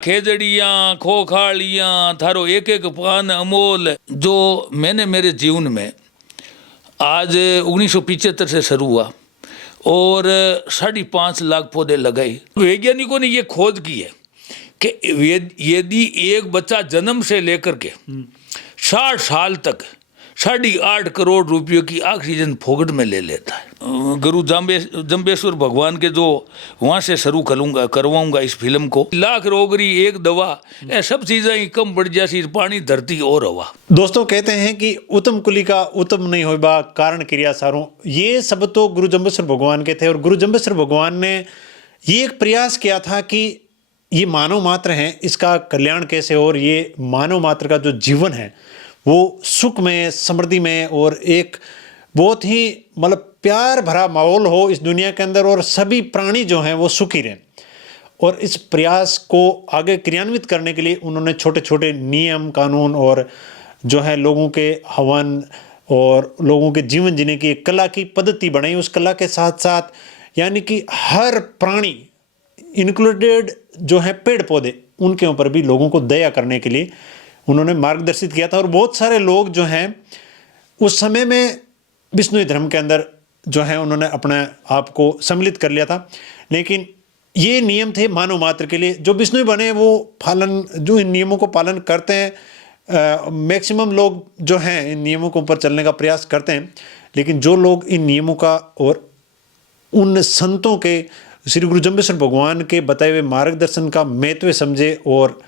खेजड़ियाँ, खोखाड़ियाँ, थारो एक एक पान अमोल, जो मैंने मेरे जीवन में आज 1975 से शुरू हुआ और 5.5 लाख पौधे लगाए। वैज्ञानिकों ने ये खोज की है कि यदि एक बच्चा जन्म से लेकर के 60 साल तक 8.5 करोड़ रुपयों की ऑक्सीजन फोकट में ले लेता है। गुरु जम्बेश्वर भगवान के जो वहाँ से शुरू करवाऊंगा इस फिल्म को। लाख रोगरी एक दवा, ये सब चीज़ें कम बढ़ जासी, पानी धरती और हवा। दोस्तों कहते हैं कि उत्तम कुली का उत्तम नहीं होगा कारण क्रिया सारों, ये सब तो गुरु जम्बेश्वर भगवान के थे। और गुरु जम्बेश्वर भगवान ने ये एक प्रयास किया था कि ये मानव मात्र हैं, इसका कल्याण कैसे हो और ये मानव मात्र का जो जीवन है वो सुख में, समृद्धि में और एक बहुत ही मतलब प्यार भरा माहौल हो इस दुनिया के अंदर और सभी प्राणी जो हैं वो सुखी रहें। और इस प्रयास को आगे क्रियान्वित करने के लिए उन्होंने छोटे छोटे नियम कानून और जो है लोगों के हवन और लोगों के जीवन जीने की एक कला की पद्धति बनाई। उस कला के साथ साथ यानी कि हर प्राणी इंक्लूडेड जो है पेड़ पौधे, उनके ऊपर भी लोगों को दया करने के लिए उन्होंने मार्गदर्शित किया था। और बहुत सारे लोग जो हैं उस समय में विष्णु धर्म के अंदर जो है उन्होंने अपने आप को सम्मिलित कर लिया था। लेकिन ये नियम थे मानव मात्र के लिए। जो विष्णु बने वो जो इन नियमों को पालन करते हैं, मैक्सिमम लोग जो हैं इन नियमों के ऊपर चलने का प्रयास करते हैं। लेकिन जो लोग इन नियमों का और उन संतों के, श्री गुरु जम्बेश्वर भगवान के बताए हुए मार्गदर्शन का महत्व समझे और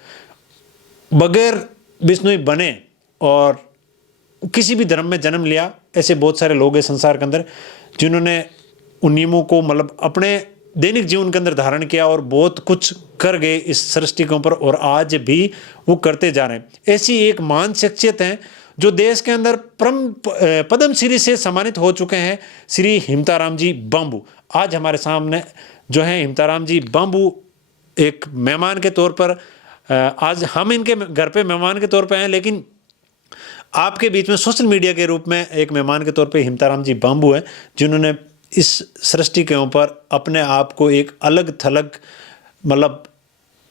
बगैर विष्णु बने और किसी भी धर्म में जन्म लिया, ऐसे बहुत सारे लोग हैं संसार के अंदर जिन्होंने उन नियमों को मतलब अपने दैनिक जीवन के अंदर धारण किया और बहुत कुछ कर गए इस सृष्टि के ऊपर और आज भी वो करते जा रहे हैं। ऐसी एक महान शख्सियत हैं जो देश के अंदर पद्मश्री से सम्मानित हो चुके हैं, श्री हिमताराम जी बांबू। आज हमारे सामने जो है हिमताराम जी बांबू एक मेहमान के तौर पर, आज हम इनके घर पे मेहमान के तौर पे हैं, लेकिन आपके बीच में सोशल मीडिया के रूप में एक मेहमान के तौर पे हिमताराम जी बांबू है, जिन्होंने इस सृष्टि के ऊपर अपने आप को एक अलग थलग मतलब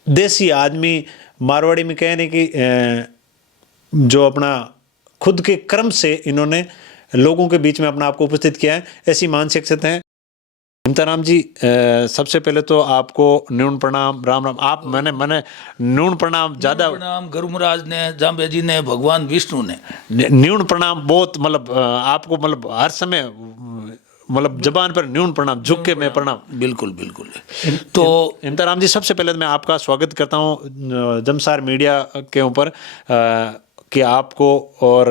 देसी आदमी, मारवाड़ी में कहने की जो अपना खुद के कर्म से इन्होंने लोगों के बीच में अपना आप को उपस्थित किया है। ऐसी महान शख्सियत हैं। हिमताराम जी, सबसे पहले तो आपको न्यून प्रणाम, राम राम। आप मैंने न्यून प्रणाम ज़्यादा प्रणाम गुरु महाराज ने, जाम्बे जी ने, भगवान विष्णु ने न्यून प्रणाम बहुत मतलब आपको मतलब हर समय मतलब जबान पर न्यून प्रणाम, झुक के मैं प्रणाम। बिल्कुल बिल्कुल। तो हिमताराम जी, सबसे पहले मैं आपका स्वागत करता हूँ जमसार मीडिया के ऊपर कि आपको और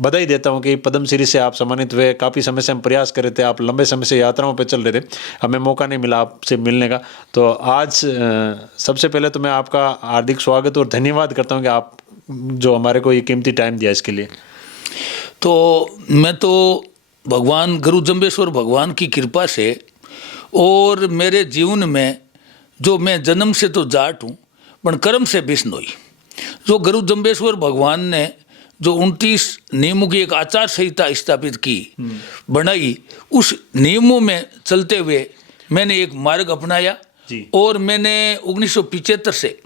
बधाई देता हूं कि पद्मश्री से आप सम्मानित हुए। काफ़ी समय से हम प्रयास कर रहे थे, आप लंबे समय से यात्राओं पे चल रहे थे, हमें मौका नहीं मिला आपसे मिलने का। तो आज सबसे पहले तो मैं आपका हार्दिक स्वागत और धन्यवाद करता हूं कि आप जो हमारे को ये कीमती टाइम दिया इसके लिए। तो मैं तो भगवान गुरु जम्बेश्वर भगवान की कृपा से और मेरे जीवन में जो मैं जन्म से तो जाट हूँ पर कर्म से बिश्नोई, जो गुरु जम्बेश्वर भगवान ने जो 29 नियमों की एक आचार संहिता स्थापित की, बनाई, उस नियमों में चलते हुए मैंने एक मार्ग अपनाया और मैंने 1975 से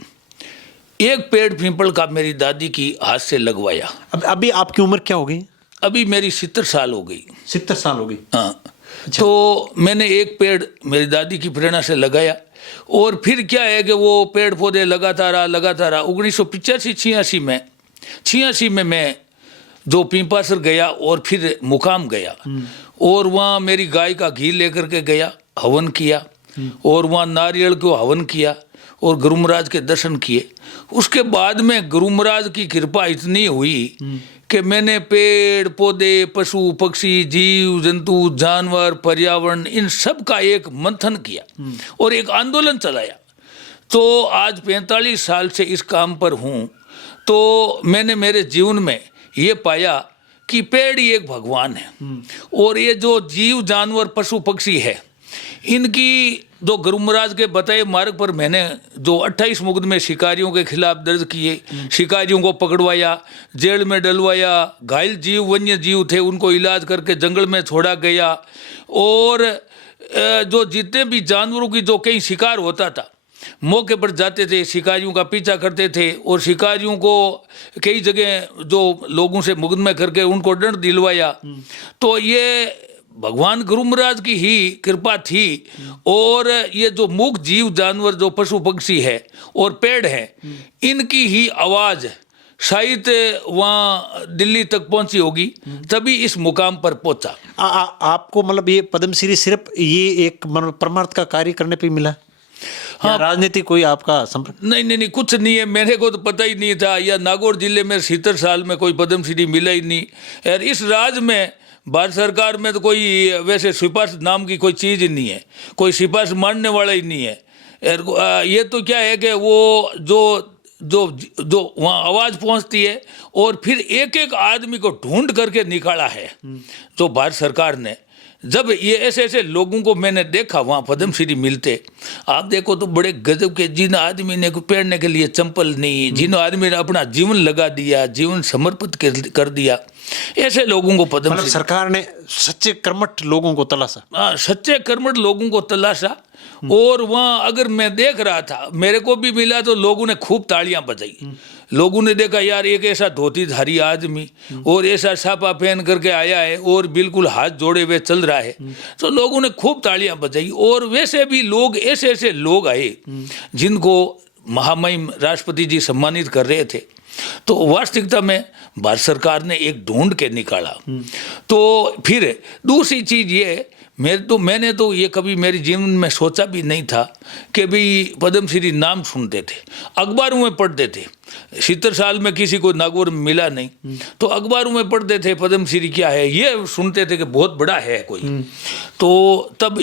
एक पेड़ पीपल का मेरी दादी की हाथ से लगवाया। अभी आपकी उम्र क्या हो गई? अभी मेरी 70 साल हो गई। 70 साल हो गई? हाँ। अच्छा। तो मैंने एक पेड़ मेरी दादी की प्रेरणा से लगाया और फिर क्या है कि वो पेड़ पौधे लगाता रहा 1985-86 में मैं जो पिंपासर गया और फिर मुकाम गया और वहाँ मेरी गाय का घी लेकर के गया, हवन किया और वहाँ नारियल को हवन किया और गुरु महाराज के दर्शन किए। उसके बाद में गुरु महाराज की कृपा इतनी हुई कि मैंने पेड़ पौधे, पशु पक्षी, जीव जंतु, जानवर, पर्यावरण, इन सब का एक मंथन किया और एक आंदोलन चलाया। तो आज 45 साल से इस काम पर हूँ। तो मैंने मेरे जीवन में ये पाया कि पेड़ ही एक भगवान है और ये जो जीव जानवर पशु पक्षी है, इनकी जो गुरु महाराज के बताए मार्ग पर मैंने जो 28 मुकदमे शिकारियों के खिलाफ दर्ज किए, शिकारियों को पकड़वाया, जेल में डलवाया, घायल जीव वन्य जीव थे उनको इलाज करके जंगल में छोड़ा गया और जो जितने भी जानवरों की जो कहीं शिकार होता था मौके पर जाते थे, शिकारियों का पीछा करते थे और शिकारियों को कई जगह जो लोगों से मुकदमे करके उनको दंड दिलवाया। तो ये भगवान गुरु महाराज की ही कृपा थी। और ये जो मूक जीव जानवर जो पशु पक्षी है और पेड़ है, इनकी ही आवाज़ शायद वहाँ दिल्ली तक पहुंची होगी, तभी इस मुकाम पर पहुंचा। आपको मतलब ये पद्मश्री सिर्फ ये एक मतलब परमार्थ का कार्य करने पे मिला? हाँ, राजनीति कोई आपका संपर्क? नहीं, कुछ नहीं है। मेरे को तो पता ही नहीं था। या नागौर जिले में 70 साल में कोई पद्मश्री मिला ही नहीं। और इस राज्य में भारत सरकार में तो कोई वैसे सिफारिश नाम की कोई चीज़ ही नहीं है, कोई सिफारिश मानने वाला ही नहीं है। और ये तो क्या है कि वो जो वहाँ आवाज़ पहुँचती है और फिर एक एक आदमी को ढूंढ करके निकाला है जो भारत सरकार ने। जब ये ऐसे ऐसे लोगों को मैंने देखा वहाँ पद्मश्री मिलते, आप देखो तो बड़े गजब के, जिन आदमी ने पहनने के लिए चंपल नहीं, जिन आदमी ने अपना जीवन लगा दिया, जीवन समर्पित कर दिया, ऐसे लोगों को पद्मश्री। मतलब सरकार ने सच्चे कर्मठ लोगों को तलाशा? हाँ, सच्चे कर्मठ लोगों को तलाशा। और वहाँ अगर मैं देख रहा था, मेरे को भी मिला तो लोगों ने खूब तालियां बजाई। लोगों ने देखा यार एक ऐसा धोतीधारी आदमी और ऐसा छापा पहन करके आया है और बिल्कुल हाथ जोड़े हुए चल रहा है, तो लोगों ने खूब तालियां बजाई। और वैसे भी लोग ऐसे ऐसे लोग आए जिनको महामहिम राष्ट्रपति जी सम्मानित कर रहे थे। तो वास्तविकता में भारत सरकार ने एक ढूंढ के निकाला। तो फिर दूसरी चीज़ ये, मैंने तो ये कभी मेरे जीवन में सोचा भी नहीं था कि भाई पद्मश्री नाम सुनते थे, अखबारों में पढ़ते थे। 70 साल में किसी को नागौर में मिला नहीं, तो अखबारों में पढ़ते थे पद्मश्री क्या है, ये सुनते थे कि बहुत बड़ा है कोई। तो तब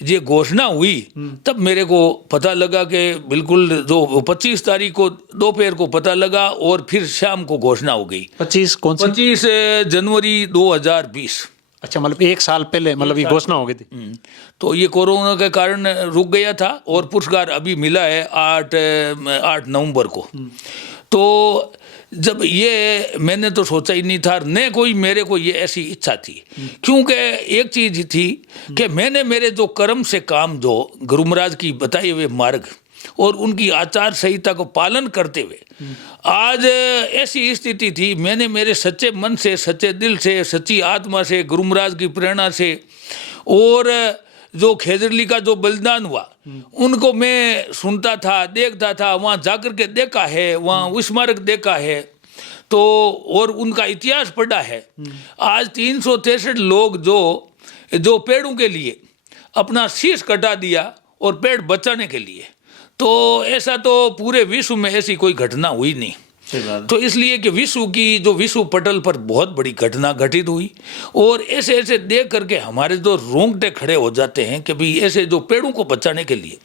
ये घोषणा हुई, तब मेरे को पता लगा कि बिल्कुल जो 25 तारीख को दोपहर को पता लगा और फिर शाम को घोषणा हो गई। 25 कौन सी? 25 जनवरी 2020। अच्छा, मतलब एक साल पहले मतलब ये घोषणा हो गई थी। तो ये कोरोना के कारण रुक गया था और पुरस्कार अभी मिला है 8 नवंबर को। तो जब ये मैंने तो सोचा ही नहीं था, न कोई मेरे को ये ऐसी इच्छा थी, क्योंकि एक चीज़ थी कि मैंने मेरे जो कर्म से काम, जो गुरु महाराज की बताए हुए मार्ग और उनकी आचार संहिता को पालन करते हुए आज ऐसी स्थिति थी, मैंने मेरे सच्चे मन से, सच्चे दिल से, सच्ची आत्मा से, गुरु महाराज की प्रेरणा से और जो खेजरली का जो बलिदान हुआ उनको मैं सुनता था, देखता था, वहाँ जाकर के देखा है, वहाँ स्मारक देखा है, तो और उनका इतिहास पढ़ा है। आज 363 लोग जो पेड़ों के लिए अपना शीश कटा दिया और पेड़ बचाने के लिए, तो ऐसा तो पूरे विश्व में ऐसी कोई घटना हुई नहीं। तो इसलिए कि विश्व पटल पर बहुत बड़ी घटना घटित हुई और ऐसे ऐसे देख करके हमारे जो रोंगटे खड़े हो जाते हैं कि भाई ऐसे जो पेड़ों को बचाने के लिए।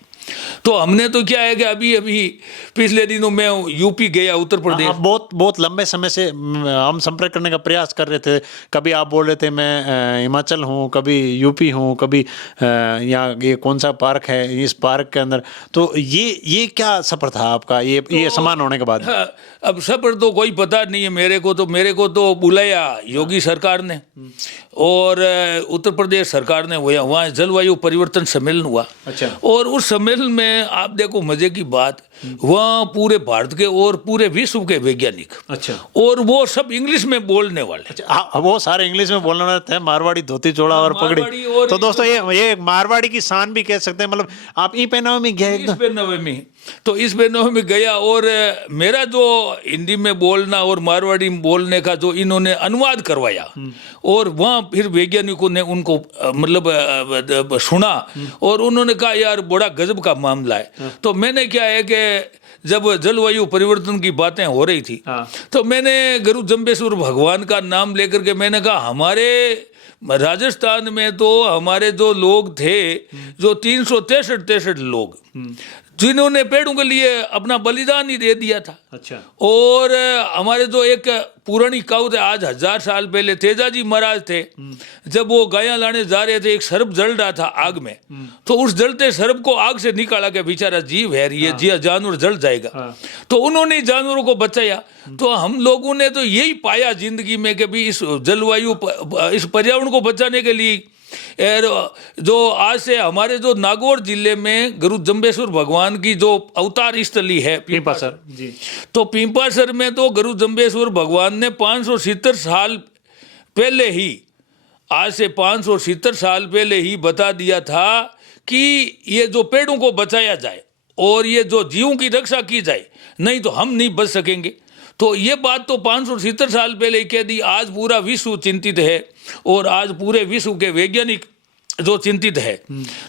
तो हमने तो क्या है कि अभी पिछले दिनों में यूपी गया, उत्तर प्रदेश। बहुत लंबे समय से हम संपर्क करने का प्रयास कर रहे थे। कभी आप बोल रहे थे मैं हिमाचल हूँ, कभी यूपी हूँ, कभी यहाँ ये कौन सा पार्क है, इस पार्क के अंदर। तो ये क्या सफर था आपका ये सम्मान होने के बाद? हाँ, अब सफर तो कोई पता नहीं है मेरे को तो बुलाया योगी सरकार ने और उत्तर प्रदेश सरकार ने, वहाँ जलवायु परिवर्तन सम्मेलन हुआ। अच्छा। और उस सम्मेलन में आप देखो मजे की बात, वहाँ पूरे भारत के और पूरे विश्व के वैज्ञानिक, अच्छा, और वो सब इंग्लिश में बोलने वाले। अच्छा, वो सारे इंग्लिश में बोलने वाले थे, मारवाड़ी धोती चोड़ा और पगड़ी। तो दोस्तों ये मारवाड़ी की शान भी कह सकते हैं। मतलब आप ई पहनावे में गया एकदम? इस पहनावे में, तो इस पहनावे में गया और मेरा जो हिंदी में बोलना और मारवाड़ी में बोलने का जो इन्होंने अनुवाद करवाया और वहाँ फिर वैज्ञानिकों ने उनको मतलब सुना और उन्होंने कहा यार बड़ा गजब का मामला है। तो मैंने क्या है कि जब जलवायु परिवर्तन की बातें हो रही थी, तो मैंने गुरु जम्बेश्वर भगवान का नाम लेकर के मैंने कहा हमारे राजस्थान में तो हमारे जो लोग थे, जो 363 लोग जिन्होंने पेड़ों के लिए अपना बलिदान ही दे दिया था। अच्छा। और हमारे जो एक पुरानी कहावत है, आज 1000 साल पहले तेजाजी महाराज थे, जब वो गायां लाने जा रहे थे, एक सर्प जल रहा था आग में, तो उस जलते सर्प को आग से निकाला के बेचारा जीव है, ये जानवर जल जाएगा, तो उन्होंने जानवरों को बचाया। तो हम लोगों ने तो यही पाया जिंदगी में कि भी इस जलवायु, इस पर्यावरण को बचाने के लिए और जो आज से हमारे जो नागौर जिले में गुरु जम्बेश्वर भगवान की जो अवतार स्थली है पिंपासर जी, तो पिंपासर में तो गुरु जम्बेश्वर भगवान ने 570 साल पहले ही, आज से 570 साल पहले ही बता दिया था कि ये जो पेड़ों को बचाया जाए और ये जो जीवों की रक्षा की जाए, नहीं तो हम नहीं बच सकेंगे। तो ये बात तो 570 साल पहले ही कह दी। आज पूरा विश्व चिंतित है और आज पूरे विश्व के वैज्ञानिक जो चिंतित है,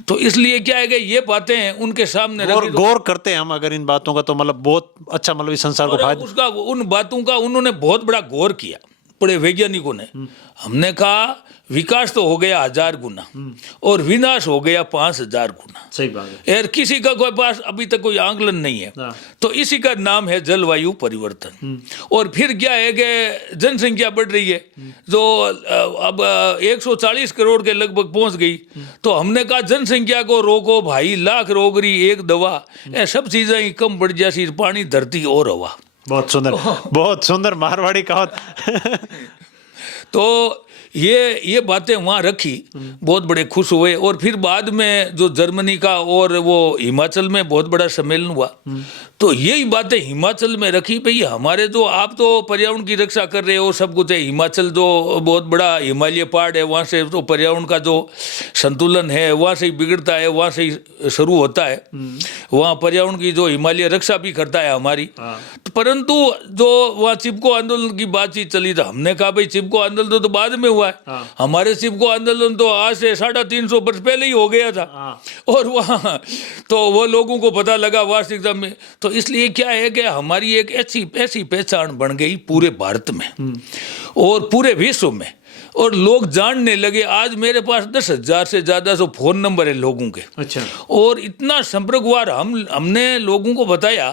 तो इसलिए क्या है कि ये बातें हैं उनके सामने गौर करते हैं हम अगर इन बातों का, तो मतलब बहुत अच्छा, मतलब इस संसार को फायदा उसका, उन बातों का उन्होंने बहुत बड़ा गौर किया, बड़े वैज्ञानिकों ने। हमने कहा विकास तो हो गया 1000 गुना और विनाश हो गया 5000 गुना। सही बात है। यार किसी का कोई पास अभी तक कोई आंकलन नहीं है, तो इसी का नाम है जलवायु परिवर्तन। और फिर क्या है कि जनसंख्या बढ़ रही है, जो अब 140 करोड़ के लगभग पहुंच गई। तो हमने कहा जनसंख्या को रोको भाई, लाख रोगरी एक दवा, ये सब चीजें ही कम बढ़ जासी, पानी धरती और हवा। बहुत सुंदर, बहुत सुंदर मारवाड़ी कहावत। तो ये बातें वहाँ रखी, बहुत बड़े खुश हुए। और फिर बाद में जो जर्मनी का और वो हिमाचल में बहुत बड़ा सम्मेलन हुआ, तो यही बातें हिमाचल में रखी, भाई हमारे जो आप तो पर्यावरण की रक्षा कर रहे हो, सब कुछ है, हिमाचल जो बहुत बड़ा हिमालय पहाड़ है, वहाँ से तो पर्यावरण का जो संतुलन है वहाँ से ही बिगड़ता है, वहाँ से ही शुरू होता है। वहाँ पर्यावरण की जो हिमालय रक्षा भी करता है हमारी। तो परंतु जो वहाँ चिपको आंदोलन की बातचीत चली, तो हमने कहा भाई चिपको आंदोलन तो बाद में हुआ है, हमारे चिपको आंदोलन तो आज से 350 वर्ष पहले ही हो गया था। और वहाँ तो वो लोगों को पता लगा वास्तविकता में। तो इसलिए क्या है कि हमारी एक ऐसी पहचान बन गई पूरे भारत में और पूरे विश्व में, और लोग जानने लगे। आज मेरे पास 10,000 से ज़्यादा जो फोन नंबर है लोगों के। अच्छा। और इतना संपर्क हुआ, हमने लोगों को बताया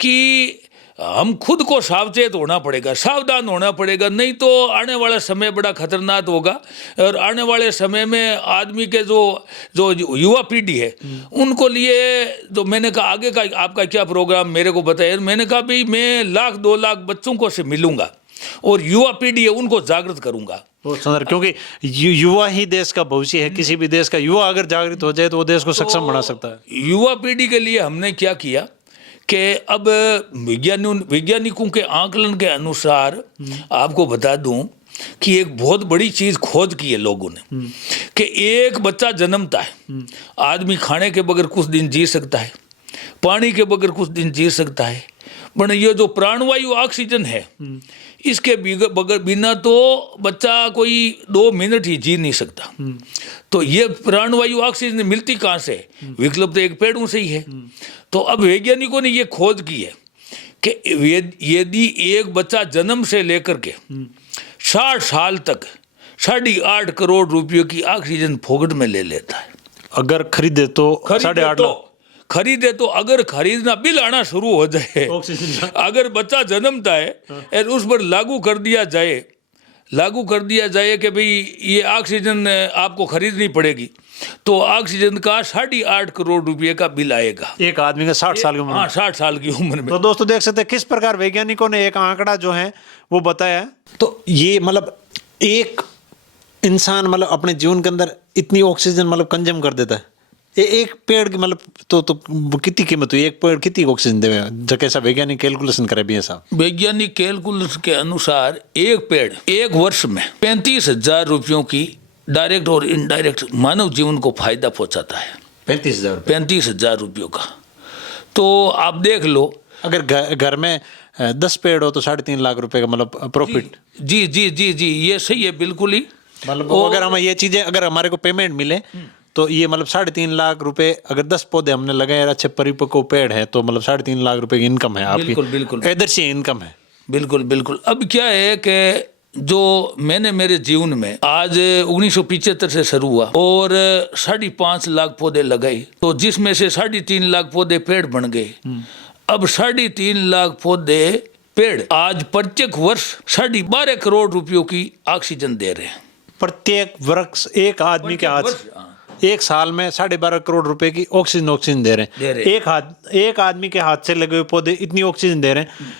कि हम खुद को सावचेत होना पड़ेगा, सावधान होना पड़ेगा, नहीं तो आने वाला समय बड़ा खतरनाक होगा। और आने वाले समय में आदमी के जो युवा पीढ़ी है उनको लिए, जो मैंने कहा आगे का आपका क्या प्रोग्राम मेरे को बताया, मैंने कहा भाई मैं 1-2 लाख बच्चों को से मिलूंगा और युवा पीढ़ी है उनको जागृत करूंगा। बहुत सुंदर, क्योंकि युवा ही देश का भविष्य है। किसी भी देश का युवा अगर जागृत हो जाए तो वो देश को सक्षम बना सकता है। युवा पीढ़ी के लिए हमने क्या किया कि अब वैज्ञानिकों के आकलन के अनुसार आपको बता दूं कि एक बहुत बड़ी चीज खोज की है लोगों ने, कि एक बच्चा जन्मता है, आदमी खाने के बगैर कुछ दिन जी सकता है, पानी के बगैर कुछ दिन जी सकता है, पर ये जो प्राणवायु ऑक्सीजन है इसके बगैर बिना तो बच्चा कोई 2 मिनट ही जी नहीं सकता। तो ये प्राणवायु ऑक्सीजन मिलती कहाँ से? विकल्प तो एक पेड़ों से ही है। तो अब वैज्ञानिकों ने ये खोज की है कि यदि एक बच्चा जन्म से लेकर के 60 साल तक 8.5 करोड़ रुपयों की ऑक्सीजन फोकट में ले लेता है, अगर खरीदे तो 8.5 लाख खरीदे, तो अगर खरीदना बिल आना शुरू हो जाए, अगर बच्चा जन्मता है और उस पर लागू कर दिया जाए कि भाई ये ऑक्सीजन आपको खरीदनी पड़ेगी, तो ऑक्सीजन का 8.5 करोड़ रुपए का बिल आएगा एक आदमी का 60 साल की उम्र में। हाँ, 60 साल की उम्र में। तो दोस्तों देख सकते हैं किस प्रकार वैज्ञानिकों ने एक आंकड़ा जो है वो बताया है। तो ये मतलब एक इंसान मतलब अपने जीवन के अंदर इतनी ऑक्सीजन मतलब कंज्यूम कर देता है। एक पेड़ की मतलब तो कितनी कीमत हुई, एक पेड़ कितनी ऑक्सीजन देवे, जो कैसा वैज्ञानिक कैलकुलेशन करे भी ऐसा? वैज्ञानिक कैलकुलेशन के अनुसार एक पेड़ एक वर्ष में 35,000 रुपयों की डायरेक्ट और इनडायरेक्ट मानव जीवन को फायदा पहुंचाता है। 35,000 रुपयों का। तो आप देख लो, अगर घर में 10 पेड़ हो तो 3.5 लाख रुपए का मतलब प्रॉफिट। जी जी जी जी, ये सही है बिल्कुल ही। मतलब अगर हमें ये चीजें, अगर हमारे को पेमेंट मिले तो ये मतलब 3.5 लाख रुपए, अगर 10 पौधे हमने लगाए, अच्छे परिपक्व पेड़ है, तो मतलब 3.5 लाख रुपए की इनकम है आपकी। बिल्कुल बिल्कुल आदर्शीय इनकम है। बिल्कुल बिल्कुल। अब क्या है कि जो मैंने मेरे जीवन में आज 1975 से शुरू हुआ और 5.5 लाख पौधे लगाए, तो जिसमें से 3.5 लाख पौधे पेड़ बन गए। अब 3.5 लाख पौधे पेड़ आज प्रत्येक वर्ष 12.5 करोड़ रुपयों की ऑक्सीजन दे रहे हैं। प्रत्येक वर्ष एक आदमी के हाथ, एक साल में 12.5 करोड़ रुपए की ऑक्सीजन दे रहे हैं। एक आदमी के हाथ से लगे हुए पौधे इतनी ऑक्सीजन दे रहे हैं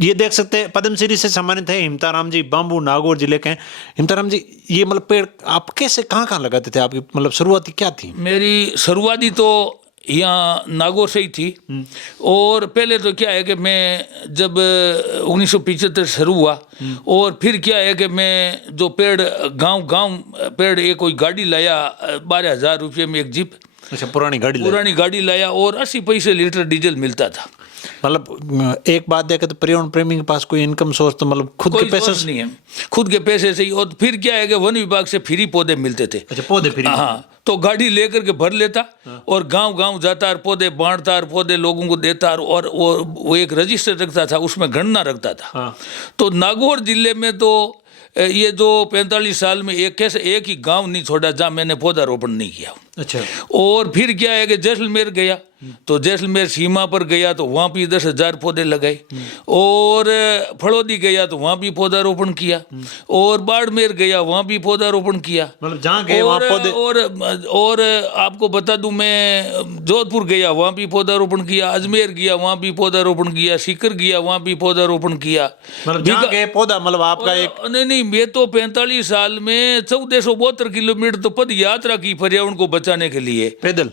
ये देख सकते हैं पद्मश्री से सम्मानित है हिमताराम जी, बाम्बू नागौर जिले के हैं। हिमताराम जी, ये मतलब पेड़ आप कैसे कहाँ कहाँ लगाते थे? आपकी मतलब शुरुआती क्या थी? मेरी शुरुआती तो यहाँ नागौर से ही थी। और पहले तो क्या है कि मैं जब 1975 शुरू हुआ, और फिर क्या है कि मैं जो पेड़ गांव गांव पेड़, एक कोई गाड़ी लाया 12,000 रुपये में, एक जीप, अच्छा, पुरानी गाड़ी लाया, और 80 पैसे लीटर डीजल मिलता था। मतलब एक बात देखे तो पर्यावरण प्रेमी के पास कोई इनकम सोर्स तो मतलब खुद के पैसे नहीं है, खुद के पैसे से ही। और फिर क्या है कि वन विभाग से फ्री पौधे मिलते थे। अच्छा, पौधे फ्री? हाँ, तो गाड़ी लेकर के भर लेता और गांव गांव जाता और पौधे बांटता और पौधे लोगों को देता, और वो एक रजिस्टर रखता था, उसमें गणना रखता था। तो नागौर जिले में तो ये जो 45 साल में एक ही गांव नहीं छोड़ा जहाँ मैंने पौधारोपण नहीं किया। अच्छा। और फिर क्या है कि जैसलमेर गया, तो जैसलमेर सीमा पर गया तो वहाँ भी 10,000 पौधे लगाए, और फड़ौदी गया तो वहाँ भी पौधारोपण किया, और बाड़मेर गया वहाँ भी पौधारोपण किया। मतलब जहाँ गए वहाँ पौधे। और आपको बता दूं, मैं जोधपुर गया वहाँ भी पौधारोपण किया, अजमेर गया वहाँ भी पौधारोपण किया, सीकर गया वहाँ भी पौधारोपण किया। मतलब जहाँ गए पौधा, मतलब आपका एक नहीं, मैं तो 45 साल में 1472 किलोमीटर तो पद यात्रा की पर्यावरण को बचाने के लिए, पैदल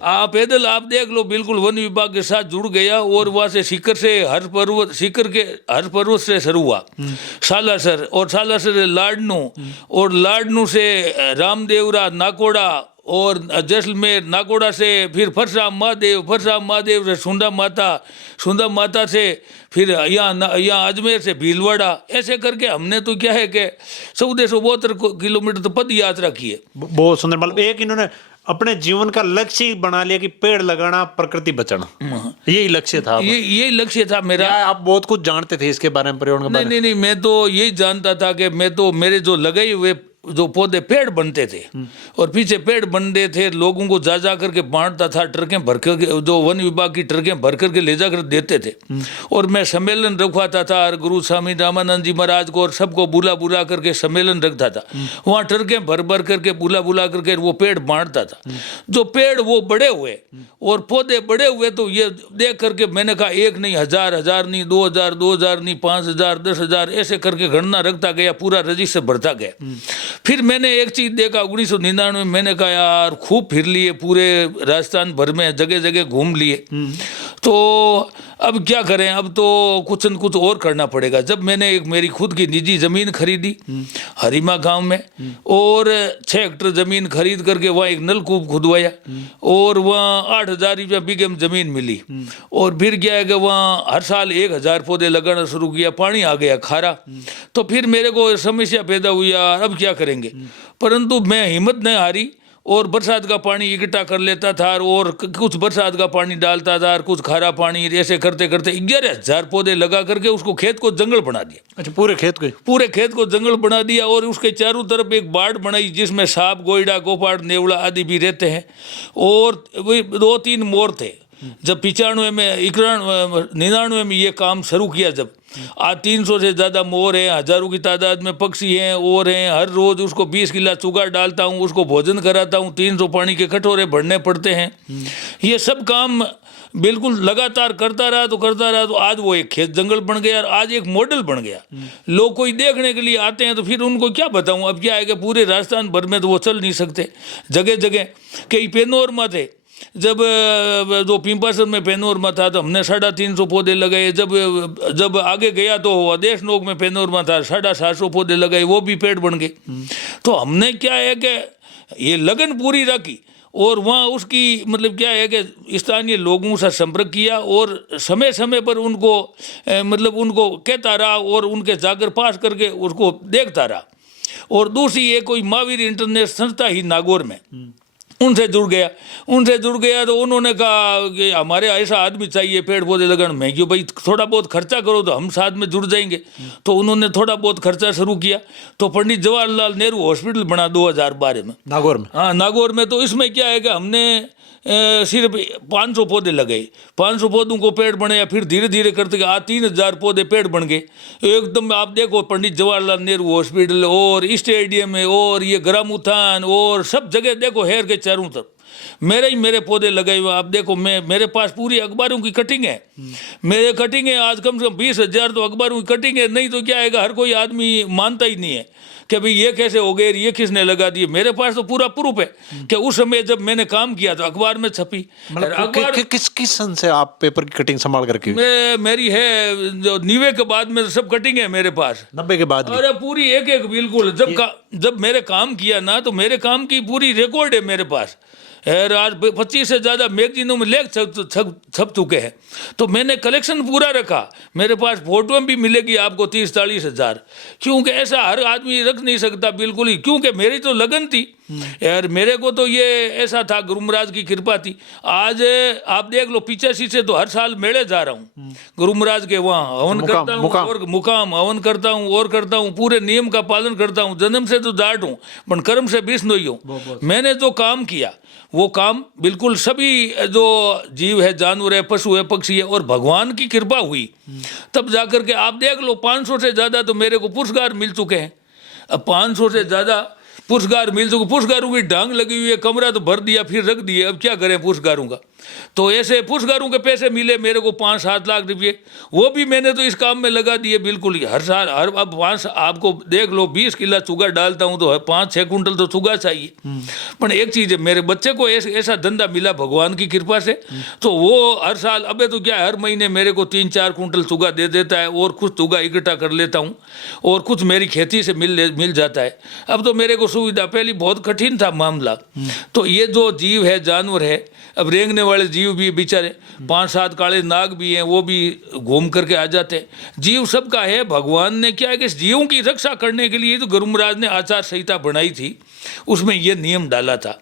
आप देख लो, बिल्कुल वन विभाग के साथ जुड़ गया। और वहां से सीकर के हर पर्वत से शुरू हुआ सालासर, और सालासर से लाडनू, और लाडनू से रामदेवरा, नाकोड़ा, और जैसलमेर, नाकोड़ा से फिर फरसा महादेव से सुंदा माता से फिर यहाँ अजमेर से भीलवाड़ा। ऐसे करके हमने तो क्या है कि 1472 किलोमीटर तो पद यात्रा की है। बहुत सुंदर। मतलब एक इन्होंने अपने जीवन का लक्ष्य ही बना लिया कि पेड़ लगाना, प्रकृति बचाना, यही लक्ष्य था। यही लक्ष्य था मेरा। आप बहुत कुछ जानते थे इसके बारे में, पर्यावरण के बारे में? नहीं, मैं तो यही जानता था कि मैं तो मेरे जो लगाए हुए जो पौधे पेड़ बनते थे, और पीछे पेड़ बन रहे थे, लोगों को जा करके बांटता था, ट्रकें भर कर, जो वन विभाग की ट्रकें भर करके ले जाकर देते थे। और मैं सम्मेलन रखवाता था, और गुरु स्वामी रामानंद जी महाराज को और सबको बुला करके सम्मेलन रखता था। वहाँ ट्रकें भर करके बुला करके वो पेड़ बांटता था। जो पेड़ वो बड़े हुए और पौधे बड़े हुए, तो ये देख करके मैंने कहा, एक नहीं, हजार नहीं, 2,000 नहीं, 5,000, 10,000, ऐसे करके गणना रखता गया, पूरा रजिस्टर भरता गया। फिर मैंने एक चीज़ देखा 1999 में, मैंने कहा यार खूब फिर लिए, पूरे राजस्थान भर में जगह जगह घूम लिए, तो अब क्या करें, अब तो कुछ न कुछ और करना पड़ेगा। जब मैंने एक मेरी खुद की निजी ज़मीन खरीदी हरीमा गांव में, और 6 हेक्टर ज़मीन खरीद करके वहाँ एक नलकूप खुदवाया, और वहाँ 8,000 रुपया बीघे में ज़मीन मिली। और फिर क्या है कि वहाँ हर साल 1,000 पौधे लगाना शुरू किया। पानी आ गया खारा, तो फिर मेरे को समस्या पैदा हुई, यार अब क्या करेंगे। परंतु मैं हिम्मत नहीं हारी, और बरसात का पानी इकट्ठा कर लेता था, और कुछ बरसात का पानी डालता था, और कुछ खारा पानी, ऐसे करते करते 11,000 पौधे लगा करके उसको खेत को जंगल बना दिया। अच्छा, पूरे खेत को जंगल बना दिया। और उसके चारों तरफ एक बाड़ बनाई, जिसमें सांप, गोइडा, गोपाड़, नेवड़ा आदि भी रहते हैं। और वही 2-3 मोर थे। जब 99 में ये काम शुरू किया, जब आज 300 से ज़्यादा मोर हैं, हज़ारों की तादाद में पक्षी हैं और हैं। हर रोज़ उसको 20 किलो चुगा डालता हूँ, उसको भोजन कराता हूँ, 300 पानी के कटोरे भरने पड़ते हैं। ये सब काम बिल्कुल लगातार करता रहा तो आज वो एक खेत जंगल बन गया, और आज एक मॉडल बन गया। लोग कोई देखने के लिए आते हैं, तो फिर उनको क्या बताऊँ। अब क्या है कि पूरे राजस्थान भर में तो वो चल नहीं सकते। जगह जगह कई पेनोरमा थे, जब जो पिंपासर में पेनोरमा था तो हमने 350 पौधे लगाए। जब आगे गया तो आदेश नोक में पेनोरमा था, 750 पौधे लगाए, वो भी पेड़ बन गए। तो हमने क्या है कि ये लगन पूरी रखी, और वहाँ उसकी मतलब क्या है कि स्थानीय लोगों से संपर्क किया, और समय समय पर उनको उनको कहता रहा, और उनके जाकर पास करके उसको देखता रहा। और दूसरी एक कोई महावीर इंटरनेशनल संस्था ही नागौर में, उनसे जुड़ गया तो उन्होंने कहा कि हमारे ऐसा आदमी चाहिए पेड़ पौधे लगाने में। क्यों भाई, थोड़ा बहुत खर्चा करो तो हम साथ में जुड़ जाएंगे। तो उन्होंने थोड़ा बहुत खर्चा शुरू किया, तो पंडित जवाहरलाल नेहरू हॉस्पिटल बना 2012 में नागौर में। हाँ, नागौर में। तो इसमें क्या है कि हमने सिर्फ 500 पौधे लगाए, 500 पौधों को पेड़ बने, या फिर धीरे धीरे करते आज 3,000 पौधे पेड़ बन गए एकदम। आप देखो पंडित जवाहरलाल नेहरू हॉस्पिटल और स्टेडियम में, और ये ग्राम उत्थान, और सब जगह देखो हेर के चारों तरफ मेरे ही मेरे पौधे लगाए हुए। आप देखो, मेरे पास पूरी अखबारों की कटिंग है, मेरे कटिंग है आज कम से कम 20,000 तो अखबारों की कटिंग है। नहीं तो क्या आएगा, हर कोई आदमी मानता ही नहीं है कि भाई ये कैसे हो गए, ये किसने लगा दिए। मेरे पास तो पूरा प्रूफ है कि उस समय जब मैंने काम किया तो अखबार में छपी। मतलब अखबार किस सन से आप पेपर की कटिंग संभाल करके? मेरी है जो 90 के बाद में सब कटिंग है मेरे पास। 90 के बाद की? अरे पूरी एक एक बिल्कुल, जब मेरे काम किया ना तो मेरे काम की पूरी रिकॉर्ड है मेरे पास। और आज 25 से ज़्यादा मैगजीनों में लेख छप चुके हैं। तो मैंने कलेक्शन पूरा रखा। मेरे पास फोटो भी मिलेगी आपको 30-40 हज़ार, क्योंकि ऐसा हर आदमी रख नहीं सकता बिल्कुल ही, क्योंकि मेरी तो लगन थी यार। मेरे को तो ये ऐसा था, गुरु महाराज की कृपा थी। आज आप देख लो, 85 से तो हर साल मेले जा रहा हूँ गुरु महाराज के वहाँ, हवन करता हूँ और मुकाम हवन करता हूँ और करता हूँ, पूरे नियम का पालन करता हूँ। जन्म से तो जाट हूँ पर कर्म से विष्णु हूँ। मैंने जो काम किया वो काम बिल्कुल सभी जो जीव है, जानवर है, पशु है, पक्षी है, और भगवान की कृपा हुई तब जाकर के आप देख लो 500 से ज़्यादा तो मेरे को पुरस्कार मिल चुके हैं। अब 500 से ज़्यादा पुरस्कार मिल चुके। पुरस्कारों की डांग लगी हुई है, कमरा तो भर दिया फिर रख दिए, अब क्या करें पुरस्कारों का। तो ऐसे पुरस्कारों के पैसे मिले मेरे को 5-7 लाख रुपये, वो भी मैंने तो इस काम में लगा दिए बिल्कुल ही। हर साल अब 5 आपको देख लो 20 किलो चूगा डालता हूँ तो 5-6 कुंटल तो चूगा चाहिए। पर एक चीज़ है, मेरे बच्चे को ऐसा धंधा मिला भगवान की कृपा से, तो वो हर साल, अबे तो क्या हर महीने मेरे को 3-4 कुंटल चूगा दे देता है, और कुछ चूगा इकट्ठा कर लेता हूँ, और कुछ मेरी खेती से मिल जाता है। अब तो मेरे को सुविधा, पहले बहुत कठिन था मामला। तो ये जो जीव है, जानवर है, अब रेंगने वाले जीव भी बेचारे 5-7 काले नाग भी हैं, वो भी घूम करके आ जाते हैं। जीव सबका है। भगवान ने क्या है कि जीवों की रक्षा करने के लिए तो गुरु महाराज ने आचार संहिता बनाई थी, उसमें ये नियम डाला था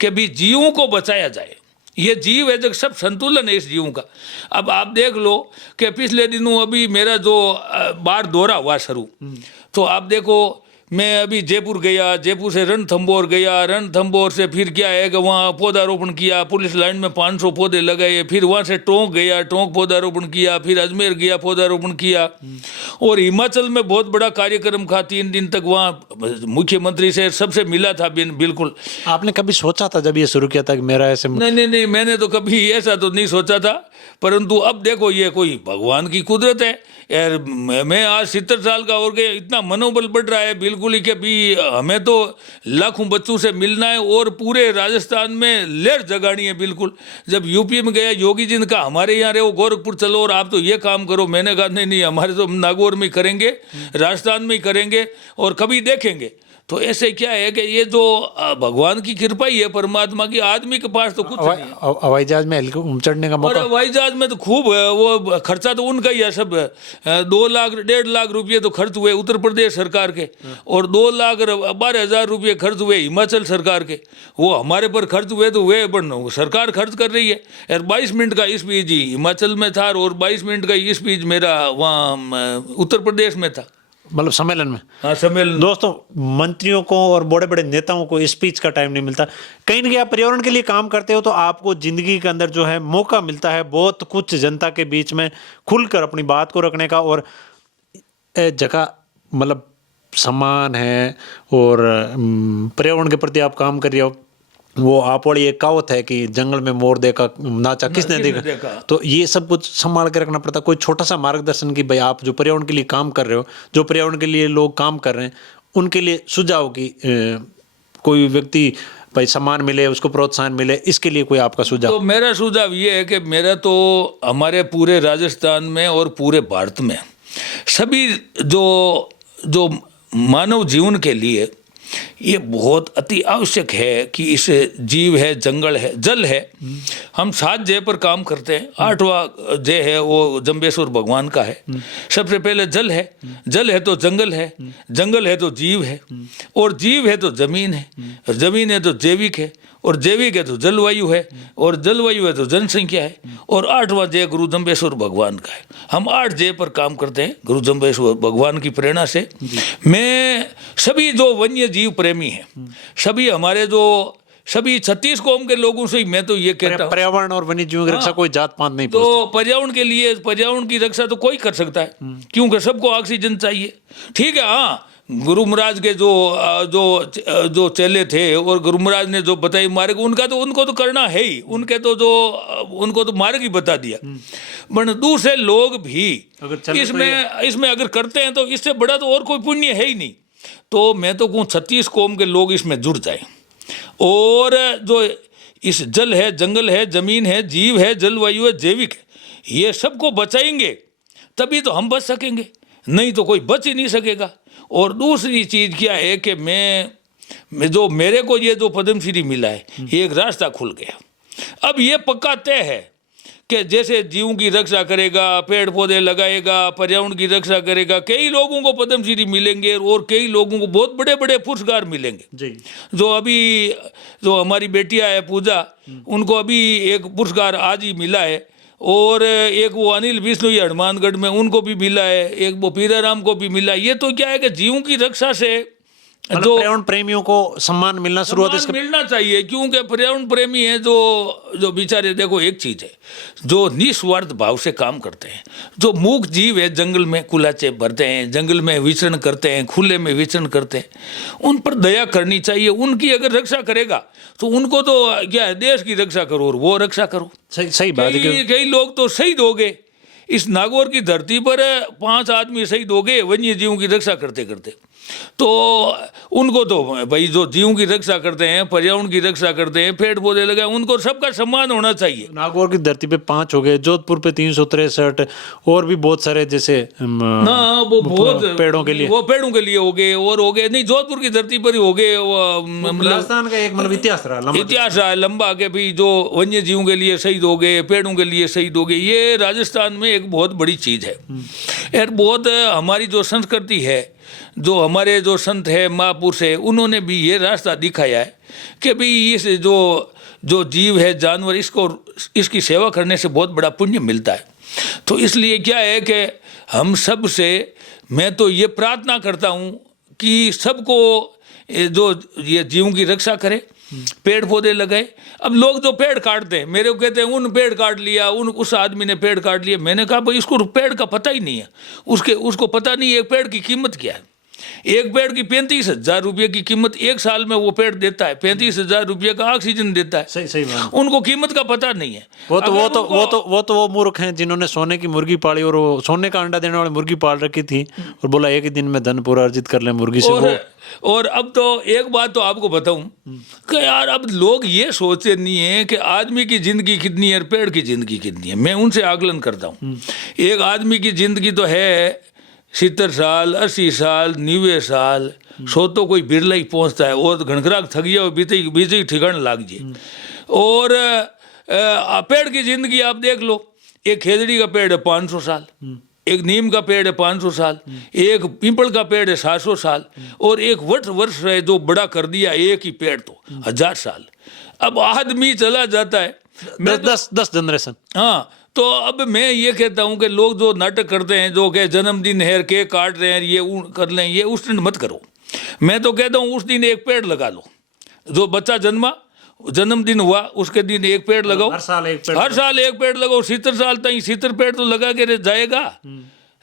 कि भी जीवों को बचाया जाए। ये जीव है जब सब संतुलन है इस जीवों का। अब आप देख लो कि पिछले दिनों अभी मेरा जो बार दौरा हुआ शुरू, तो आप देखो मैं अभी जयपुर गया, जयपुर से रणथंभौर गया, रणथंभौर से फिर क्या है कि वहाँ पौधारोपण किया, पुलिस लाइन में 500 पौधे लगाए, फिर वहाँ से टोंक गया, टोंक पौधारोपण किया, फिर अजमेर गया, पौधारोपण किया, और हिमाचल में बहुत बड़ा कार्यक्रम था। 3 दिन तक वहाँ मुख्यमंत्री से सबसे मिला था बिल्कुल। आपने कभी सोचा था जब ये शुरू किया था कि मेरा ऐसे? नहीं, मैंने तो कभी ऐसा तो नहीं सोचा था, परंतु अब देखो ये कोई भगवान की कुदरत है यार। मैं आज 70 साल का हो गया, इतना मनोबल बढ़ रहा है बिल्कुल ही कि भी हमें तो लाखों बच्चों से मिलना है और पूरे राजस्थान में लहर जगानी है बिल्कुल। जब यूपी में गया, योगी जी ने कहा हमारे यहाँ रहो, गोरखपुर चलो और आप तो ये काम करो। मैंने कहा नहीं, हमारे तो नागौर में करेंगे, राजस्थान में ही करेंगे और कभी देखेंगे। तो ऐसे क्या है कि ये जो भगवान की कृपा ही है, परमात्मा की, आदमी के पास तो कुछ नहीं है। हवाई जहाज में चढ़ने का मौका? और हवाई जहाज में तो खूब वो खर्चा तो उनका ही है सब। 2 लाख 1.5 लाख रुपये तो खर्च हुए उत्तर प्रदेश सरकार के, और 2,12,000 रुपये खर्च हुए हिमाचल सरकार के। वो हमारे पर खर्च हुए तो हुए, पर सरकार खर्च कर रही है यार। 22 मिनट का स्पीच ही हिमाचल में था और 22 मिनट का स्पीच मेरा वहाँ उत्तर प्रदेश में था, मतलब सम्मेलन में। हाँ, सम्मेलन। दोस्तों, मंत्रियों को और बड़े बड़े नेताओं को स्पीच का टाइम नहीं मिलता। कहीं ना कहीं आप पर्यावरण के लिए काम करते हो तो आपको जिंदगी के अंदर जो है मौका मिलता है बहुत कुछ जनता के बीच में खुलकर अपनी बात को रखने का, और जगह मतलब सम्मान है और पर्यावरण के प्रति आप काम कर रहे हो। वो आप वाली एक कहावत है कि जंगल में मोर देखा नाचा किसने देखा। तो ये सब कुछ संभाल के रखना पड़ता। कोई छोटा सा मार्गदर्शन कि भाई आप जो पर्यावरण के लिए काम कर रहे हो, जो पर्यावरण के लिए लोग काम कर रहे हैं, उनके लिए सुझाव कि कोई व्यक्ति भाई सम्मान मिले, उसको प्रोत्साहन मिले, इसके लिए कोई आपका सुझाव? तो मेरा सुझाव ये है कि मेरा तो हमारे पूरे राजस्थान में और पूरे भारत में सभी जो मानव जीवन के लिए ये बहुत अति आवश्यक है कि इस जीव है, जंगल है, जल है। हम 7 जय पर काम करते हैं। 8वां जय है वो जम्बेश्वर भगवान का है। सबसे पहले जल है, जल है तो जंगल है, जंगल है तो जीव है, और जीव है तो जमीन है, जमीन है तो जैविक है, और जैविक है तो जलवायु है, और जलवायु है तो जनसंख्या है, और 8वां जय गुरु जम्बेश्वर भगवान का है। हम 8 जय पर काम करते हैं गुरु जम्बेश्वर भगवान की प्रेरणा से। मैं सभी जो वन्य जीव प्रेमी हैं, सभी हमारे जो सभी 36 कौम के लोगों से मैं तो ये कहता हूँ, पर्यावरण और वन्य जीवों की रक्षा कोई जात पात नहीं। तो पर्यावरण के लिए, पर्यावरण की रक्षा तो कोई कर सकता है, क्योंकि सबको ऑक्सीजन चाहिए। ठीक है, हाँ, गुरु महाराज के जो चेले थे और गुरु महाराज ने जो बताई मार्ग, उनको तो करना है ही, उनको तो मार्ग ही बता दिया। पर दूसरे लोग भी इसमें अगर करते हैं तो इससे बड़ा तो और कोई पुण्य है ही नहीं। तो मैं तो कहूँ 36 कौम के लोग इसमें जुड़ जाए, और जो इस जल है, जंगल है, जमीन है, जीव है, जलवायु है, जैविक है, ये सबको बचाएंगे तभी तो हम बच सकेंगे, नहीं तो कोई बच ही नहीं सकेगा। और दूसरी चीज़ क्या है कि मैं जो मेरे को ये जो पद्मश्री मिला है, ये एक रास्ता खुल गया। अब ये पक्का तय है कि जैसे जीवों की रक्षा करेगा, पेड़ पौधे लगाएगा, पर्यावरण की रक्षा करेगा, कई लोगों को पद्मश्री मिलेंगे और कई लोगों को बहुत बड़े बड़े पुरस्कार मिलेंगे जी। जो हमारी बेटियां है पूजा, उनको अभी एक पुरस्कार आज ही मिला है, और एक वो अनिल विष्णु हनुमानगढ़ में उनको भी मिला है, एक वो पीराराम को भी मिला। ये तो क्या है कि जीवों की रक्षा से जो पर्यावरण प्रेमियों को सम्मान मिलना शुरुआत मिलना चाहिए, क्योंकि पर्यावरण प्रेमी है जो बेचारे, देखो एक चीज है, जो निस्वार्थ भाव से काम करते हैं, जो मूक जीव है, जंगल में कुलाचे भरते हैं, जंगल में विचरण करते हैं, खुले में विचरण करते हैं, उन पर दया करनी चाहिए। उनकी अगर रक्षा करेगा तो उनको तो क्या है, देश की रक्षा करो और वो रक्षा करो। सही बात है। कई लोग तो शहीद हो गए इस नागौर की धरती पर, 5 आदमी शहीद हो गए वन्य जीवों की रक्षा करते करते। तो उनको तो भाई जो जीवों की रक्षा करते हैं, पर्यावरण की रक्षा करते हैं, पेड़ पौधे लगाए, उनको सबका सम्मान होना चाहिए। नागौर की धरती पे 5 हो गए, जोधपुर पे 363, और भी बहुत सारे जैसे वो बहुत पेड़ों के लिए हो गए, और हो गए नहीं, जोधपुर की धरती पर ही हो गए। राजस्थान का एक मतलब इतिहास रहा लंबा के भी जो वन्य जीवों के लिए शहीद हो गए, पेड़ों के लिए शहीद हो गए, ये राजस्थान में एक बहुत बड़ी चीज़ है। यार बहुत हमारी जो संस्कृति है, जो हमारे जो संत है, महापुरुष है, उन्होंने भी ये रास्ता दिखाया है कि भाई इस जो जीव है, जानवर, इसकी सेवा करने से बहुत बड़ा पुण्य मिलता है। तो इसलिए क्या है कि हम सब से मैं तो ये प्रार्थना करता हूँ कि सबको जो ये जीवों की रक्षा करे, पेड़ पौधे लगाए। अब लोग जो पेड़ काटते हैं, मेरे को कहते हैं उन पेड़ काट लिया, उस आदमी ने पेड़ काट लिया। मैंने कहा भाई इसको पेड़ का पता ही नहीं है, उसको पता नहीं है एक पेड़ की कीमत क्या है। एक पेड़ की 35,000 रुपये की कीमत, एक साल में वो पेड़ देता है, 35,000 रुपये का ऑक्सीजन देता है। सही बात। उनको कीमत का पता नहीं है। वो मूर्ख हैं जिन्होंने सोने की मुर्गी पाली, और वो सोने का अंडा देने वाली मुर्गी पाल रखी थी, और बोला एक ही दिन में धन पूरा अर्जित कर ले मुर्गी से। और अब तो एक बात तो आपको बताऊं कि यार अब लोग ये सोचते नहीं है कि आदमी की जिंदगी कितनी है, पेड़ की जिंदगी कितनी है। मैं उनसे आकलन करता हूं। एक आदमी की जिंदगी तो है 70 साल, 80 साल, 90 साल, 100 तो कोई बिरला ही पहुंचता है, और घनघराक थक गया और बीते ही ठिकाना लाग जाए। और पेड़ की जिंदगी आप देख लो, एक खेजड़ी का पेड़ है 500 साल, एक नीम का पेड़ है 500 साल, एक पीपल का पेड़ है 700 साल, और एक वट वर्ष है जो बड़ा कर दिया एक ही पेड़ तो 1000 साल। अब आदमी चला जाता है 10 जनरेशन। हाँ, तो अब मैं ये कहता हूँ कि लोग जो नाटक करते हैं, जो कि जन्मदिन है, केक काट रहे हैं, ये कर लें, ये उस दिन मत करो। मैं तो कहता हूँ उस दिन एक पेड़ लगा लो। जो बच्चा जन्मदिन हुआ उसके दिन एक पेड़ लगाओ, हर साल एक पेड़ लगाओ। 70 साल तक 70 पेड़ तो लगा के जाएगा।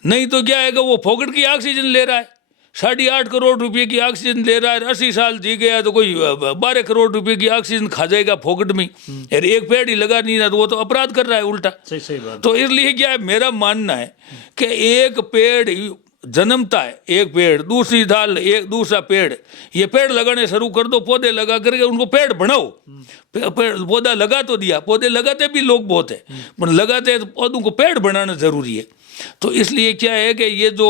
नहीं तो क्या है, वो फोकट की ऑक्सीजन ले रहा है, 8.5 करोड़ रुपए की ऑक्सीजन ले रहा है, 80 साल जी गया तो कोई 12 करोड़ रुपए की ऑक्सीजन खा जाएगा फोकट में। यार एक पेड़ ही लगा नहीं रहा तो वो तो अपराध कर रहा है उल्टा। सही बात। तो इसलिए क्या है, मेरा मानना है कि एक पेड़ जन्मता है, एक पेड़, दूसरी साल एक दूसरा पेड़, ये पेड़ लगाने शुरू कर दो, पौधे लगा करके उनको पेड़ बनाओ। पौधा लगा तो दिया, पौधे लगाते भी लोग बहुत है, पर लगाते हैं तो पौधों को पेड़ बनाना जरूरी है। तो इसलिए क्या है कि ये जो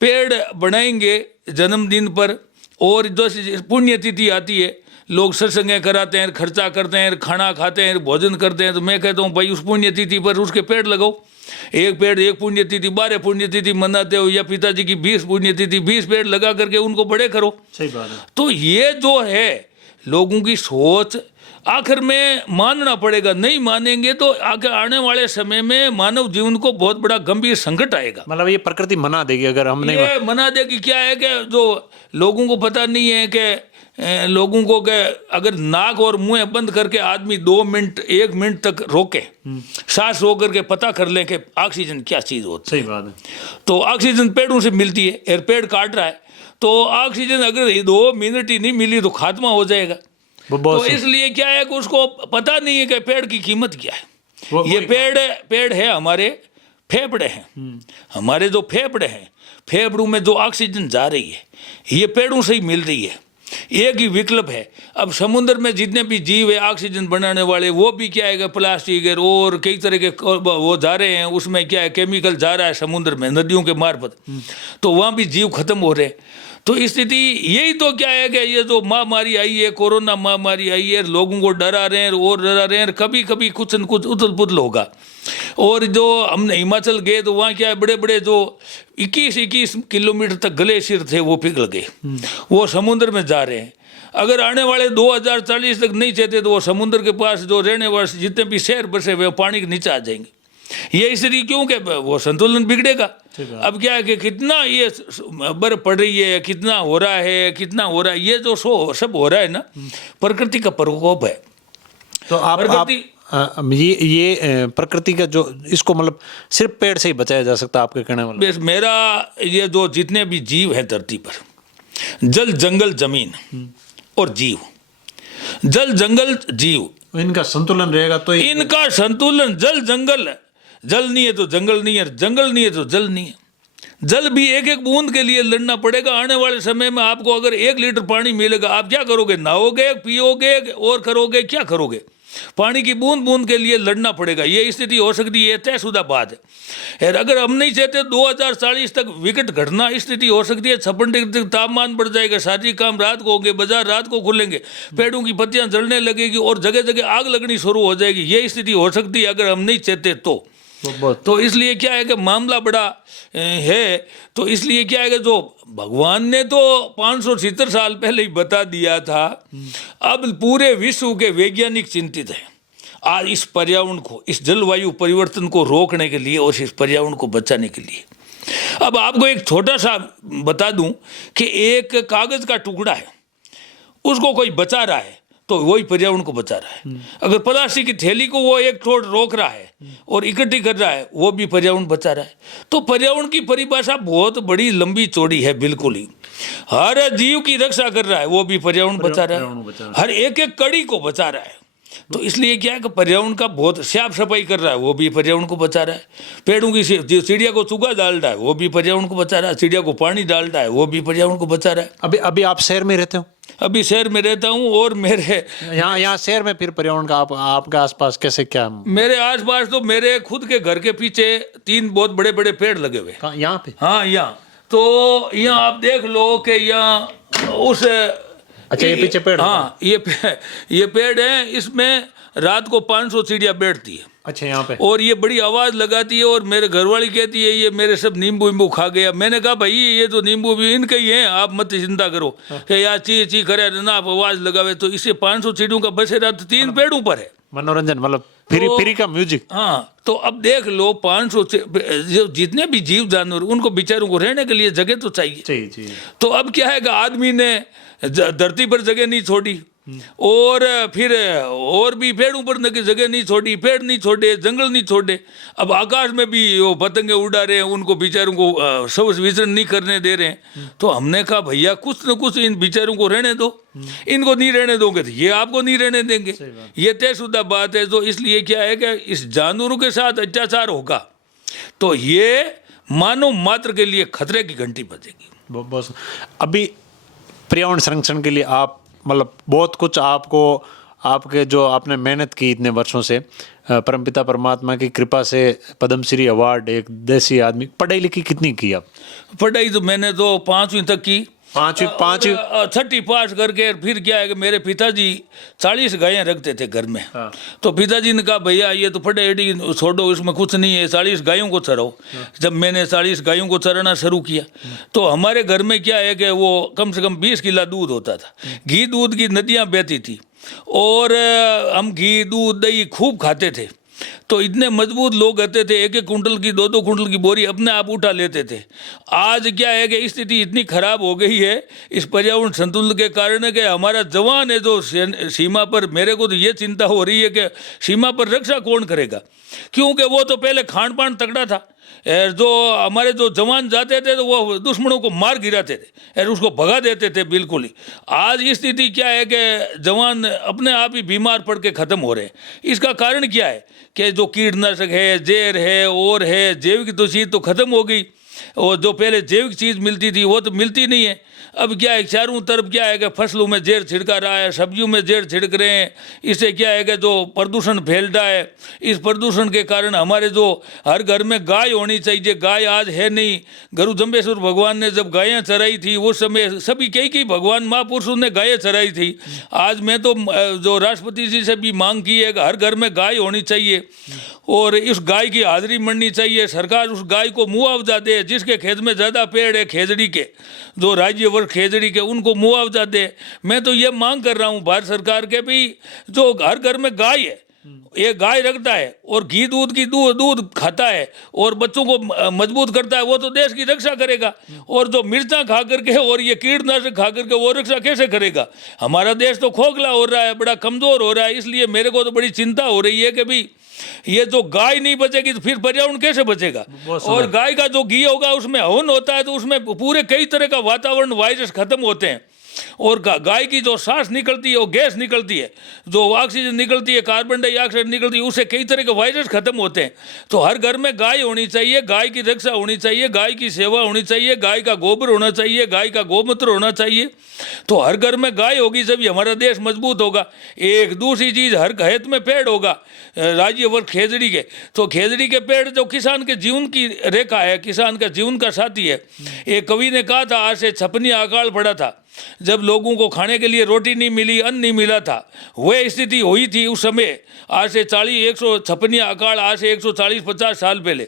पेड़ बनाएंगे जन्मदिन पर, और जो पुण्यतिथि आती है, लोग सत्संगें कराते हैं, खर्चा करते हैं, खाना खाते हैं, भोजन करते हैं, तो मैं कहता हूँ भाई उस पुण्यतिथि पर उसके पेड़ लगाओ। एक पेड़, एक पुण्यतिथि, 12 पुण्यतिथि मनाते हो, या पिताजी की 20 पुण्यतिथि, 20 पेड़ लगा करके उनको बड़े करो। सही बात है। तो ये जो है लोगों की सोच, आखिर में मानना पड़ेगा। नहीं मानेंगे तो आगे आने वाले समय में मानव जीवन को बहुत बड़ा गंभीर संकट आएगा। मतलब ये प्रकृति मना देगी अगर हम नहीं मना देगी। क्या है कि जो लोगों को पता नहीं है कि लोगों को के अगर नाक और मुंह बंद करके आदमी 2 मिनट 1 मिनट तक रोके, सांस रोक करके पता कर लें कि ऑक्सीजन क्या चीज़ होती है। सही बात है। तो ऑक्सीजन पेड़ों से मिलती है, और पेड़ काट रहा है तो ऑक्सीजन अगर 2 मिनट ही नहीं मिली तो खात्मा हो जाएगा। तो इसलिए क्या है कि उसको पता नहीं है कि पेड़ की कीमत क्या है। ये पेड़ है हमारे फेफड़े हैं, हमारे जो फेफड़े हैं, फेफड़ों में जो ऑक्सीजन जा रही है ये पेड़ों से ही मिल रही है। एक ही विकल्प है। अब समुद्र में जितने भी जीव है ऑक्सीजन बनाने वाले, वो भी क्या है कि प्लास्टिक है और कई तरह के वो जा रहे हैं, उसमें क्या है केमिकल जा रहा है समुद्र में नदियों के मार्फत, तो वहाँ भी जीव खत्म हो रहे हैं। तो स्थिति यही तो क्या है कि ये जो महामारी आई है, कोरोना महामारी आई है, लोगों को डरा रहे हैं और डरा रहे हैं, कभी कभी कुछ न कुछ उथल पुथल होगा। और जो हमने हिमाचल गए तो वहाँ क्या है, बड़े बड़े जो 21 किलोमीटर तक ग्लेशियर थे वो पिघल गए, वो समुद्र में जा रहे हैं। अगर आने वाले 2040 तक नहीं चाहते तो वो समुद्र के पास जो रहने वाले जितने भी शहर बसे हुए पानी के नीचे आ जाएंगे। ये स्थिति क्यों कि वो संतुलन बिगड़ेगा। अब क्या है कि कितना ये बर्फ पड़ रही है, कितना हो रहा है, कितना हो रहा है, ये जो सब हो रहा है ना, प्रकृति का प्रकोप है। तो आप ये प्रकृति का जो इसको मतलब सिर्फ पेड़ से ही बचाया जा सकता है आपके कहने वाला? मेरा ये जो जितने भी जीव हैं धरती पर, जल जंगल जमीन और जीव, जल जंगल जीव, इनका संतुलन रहेगा तो इनका संतुलन, जल जंगल, जल नहीं है तो जंगल नहीं है, जंगल नहीं है तो जल नहीं है। जल भी एक एक बूंद के लिए लड़ना पड़ेगा। आने वाले समय में आपको अगर 1 लीटर पानी मिलेगा, आप क्या करोगे? नहाओगे, पियोगे और करोगे, क्या करोगे? पानी की बूंद बूंद के लिए लड़ना पड़ेगा। ये स्थिति हो सकती है, तयशुदा बात है। अगर हम नहीं चाहते 2040 तक विकट घटना स्थिति हो सकती है। 56 डिग्री तक तापमान बढ़ जाएगा, शादी काम रात को होंगे, बाजार रात को खुलेंगे, पेड़ों की पत्तियां जलने लगेगी और जगह जगह आग लगनी शुरू हो जाएगी। ये स्थिति हो सकती है अगर हम नहीं चाहते तो इसलिए क्या है कि मामला बड़ा है। तो इसलिए क्या है कि जो भगवान ने तो 570 साल पहले ही बता दिया था, अब पूरे विश्व के वैज्ञानिक चिंतित हैं आज इस पर्यावरण को, इस जलवायु परिवर्तन को रोकने के लिए और इस पर्यावरण को बचाने के लिए। अब आपको एक छोटा सा बता दूं कि एक कागज का टुकड़ा है, उसको कोई बचा रहा है तो वही पर्यावरण को बचा रहा है। अगर प्लास्टिक की थैली को वो एक ठोड़ रोक रहा है और इकट्ठी कर रहा है, वो भी पर्यावरण बचा रहा है। तो पर्यावरण की परिभाषा बहुत बड़ी लंबी चौड़ी है, बिल्कुल ही। हर जीव की रक्षा कर रहा है, वो भी पर्यावरण बचा रहा है। हर एक एक कड़ी को बचा रहा है। तो इसलिए क्या है कि पर्यावरण का बहुत साफ सफाई कर रहा है, वो भी पर्यावरण को बचा रहा है। पेड़ों की चिड़िया को चुगा डाल रहा है, वो भी पर्यावरण को बचा रहा है। चिड़िया को पानी डाल रहा है, वो भी पर्यावरण को बचा रहा है। अभी आप शहर में रहते हो? अभी शहर में रहता हूँ। और मेरे यहाँ शहर में फिर पर्यावरण का आपके आसपास कैसे क्या? मेरे आसपास तो मेरे खुद के घर के पीछे 3 बहुत बड़े बड़े पेड़ लगे हुए। यहाँ पे? हाँ, यहाँ तो यहाँ आप देख लो कि यहाँ उस, अच्छा, ये पीछे पेड़? हाँ, ये पेड़ है, इसमें रात को 500 चिड़िया बैठती है। अच्छा, यहाँ पे? और ये बड़ी आवाज़ लगाती है और मेरे घरवाली कहती है ये मेरे सब नींबू वींबू खा गया। मैंने कहा भाई ये तो नींबू भी इनके ही हैं, आप मत चिंता करो कि यार ची करे ना, आप आवाज़ लगावे। तो इससे 500 चिड़ियों का बसेरा तो 3 पेड़ों पर है। मनोरंजन मतलब फ्री का म्यूजिक। हाँ, तो अब देख लो 500 जितने भी जीव जानवर, उनको बेचारों को रहने के लिए जगह तो चाहिए। तो अब क्या है कि आदमी ने धरती पर जगह नहीं छोड़ी और फिर और भी पेड़ों पर जगह नहीं छोड़ी, पेड़ नहीं छोड़े, जंगल नहीं छोड़े। अब आकाश में भी वो पतंगे उड़ा रहे हैं, उनको बेचारों को सब विचरण नहीं करने दे रहे हैं। तो हमने कहा भैया कुछ न कुछ इन बेचारों को रहने दो, इनको नहीं रहने दोगे तो ये आपको नहीं रहने देंगे। ये तयशुदा बात है। तो इसलिए क्या है कि इस जानवरों के साथ अत्याचार होगा तो ये मानव मात्र के लिए खतरे की घंटी बजेगी। बहुत। अभी पर्यावरण संरक्षण के लिए आप मतलब बहुत कुछ आपको, आपके जो आपने मेहनत की इतने वर्षों से, परमपिता परमात्मा की कृपा से पद्मश्री अवार्ड, एक देसी आदमी। पढ़ाई लिखी कितनी की आप? पढ़ाई तो मैंने तो 5वीं तक की। पाँचवीं 6ठी पास करके फिर क्या है कि मेरे पिताजी 40 गायें रखते थे घर में। तो पिताजी ने कहा भैया ये तो पढ़ाई छोड़ो, इसमें कुछ नहीं है, 40 गायों को चराओ। जब मैंने 40 गायों को चराना शुरू किया तो हमारे घर में क्या है कि वो कम से कम 20 किलो दूध होता था। घी दूध की नदियाँ बहती थी और हम घी दूध दही खूब खाते थे। तो इतने मजबूत लोग रहते थे, 1-1 कुंटल की 2-2 कुंटल की बोरी अपने आप उठा लेते थे। आज क्या है कि स्थिति इतनी खराब हो गई है इस पर्यावरण संतुलन के कारण है कि हमारा जवान है जो सीमा पर, मेरे को तो ये चिंता हो रही है कि सीमा पर रक्षा कौन करेगा, क्योंकि वो तो पहले खान पान तगड़ा था। जो हमारे जो जवान जाते थे तो वो दुश्मनों को मार गिराते थे और उसको भगा देते थे बिल्कुल ही। आज स्थिति क्या है कि जवान अपने आप ही बीमार पड़ के ख़त्म हो रहे हैं। इसका कारण क्या है कि जो कीटनाशक है, जहर है और है, जैविक तो चीज़ तो ख़त्म हो गई, और जो पहले जैविक चीज़ मिलती थी वो तो मिलती नहीं है। अब क्या है, चारों तरफ क्या है कि फसलों में जहर छिड़का रहा है, सब्जियों में जहर छिड़क रहे हैं। इससे क्या है कि जो प्रदूषण फैल रहा है, इस प्रदूषण के कारण हमारे जो हर घर में गाय होनी चाहिए, गाय आज है नहीं। गुरु जम्बेश्वर भगवान ने जब गायें चराई थी उस समय सभी कई भगवान महापुरुषों ने गायें चराई थी। आज मैं तो जो राष्ट्रपति जी से भी मांग की है कि हर घर में गाय होनी चाहिए और इस गाय की हाजिरी बननी चाहिए। सरकार उस गाय को मुआवजा दे, जिसके खेत में ज़्यादा पेड़ है खेजड़ी के, जो राज्य वर्ग खेजड़ी के, उनको मुआवजा दे। मैं तो ये मांग कर रहा हूँ भारत सरकार के भी, जो हर घर में गाय है, ये गाय रखता है और घी दूध खाता है और बच्चों को मजबूत करता है, वो तो देश की रक्षा करेगा। और जो मिर्चा खा करके और ये कीटनाशक खा करके वो रक्षा कैसे करेगा? हमारा देश तो खोखला हो रहा है, बड़ा कमज़ोर हो रहा है। इसलिए मेरे को तो बड़ी चिंता हो रही है कि भाई ये जो गाय नहीं बचेगी तो फिर पर्यावरण कैसे बचेगा? और गाय का जो घी होगा उसमें हवन होता है तो उसमें पूरे कई तरह का वातावरण वायरस खत्म होते हैं। और गाय की जो सांस निकलती है, वो गैस निकलती है, जो ऑक्सीजन निकलती है, कार्बन डाइऑक्साइड निकलती है, उससे कई तरह के वायरस खत्म होते हैं। तो हर घर में गाय होनी चाहिए, गाय की रक्षा होनी चाहिए, गाय की सेवा होनी चाहिए, गाय का गोबर होना चाहिए, गाय का गोमूत्र होना चाहिए। तो हर घर में गाय होगी जब हमारा देश मजबूत होगा। एक दूसरी चीज़, हर खेत में पेड़ होगा राज्य वर्ग खेजड़ी के, तो खेजड़ी के पेड़ जो किसान के जीवन की रेखा है, किसान का जीवन का साथी है। एक कवि ने कहा था, आज से 56 अकाल पड़ा था, जब लोगों को खाने के लिए रोटी नहीं मिली, अन्न नहीं मिला था। वह स्थिति हुई थी उस समय, आज से 156 अकाल, आज से 140-50 साल पहले,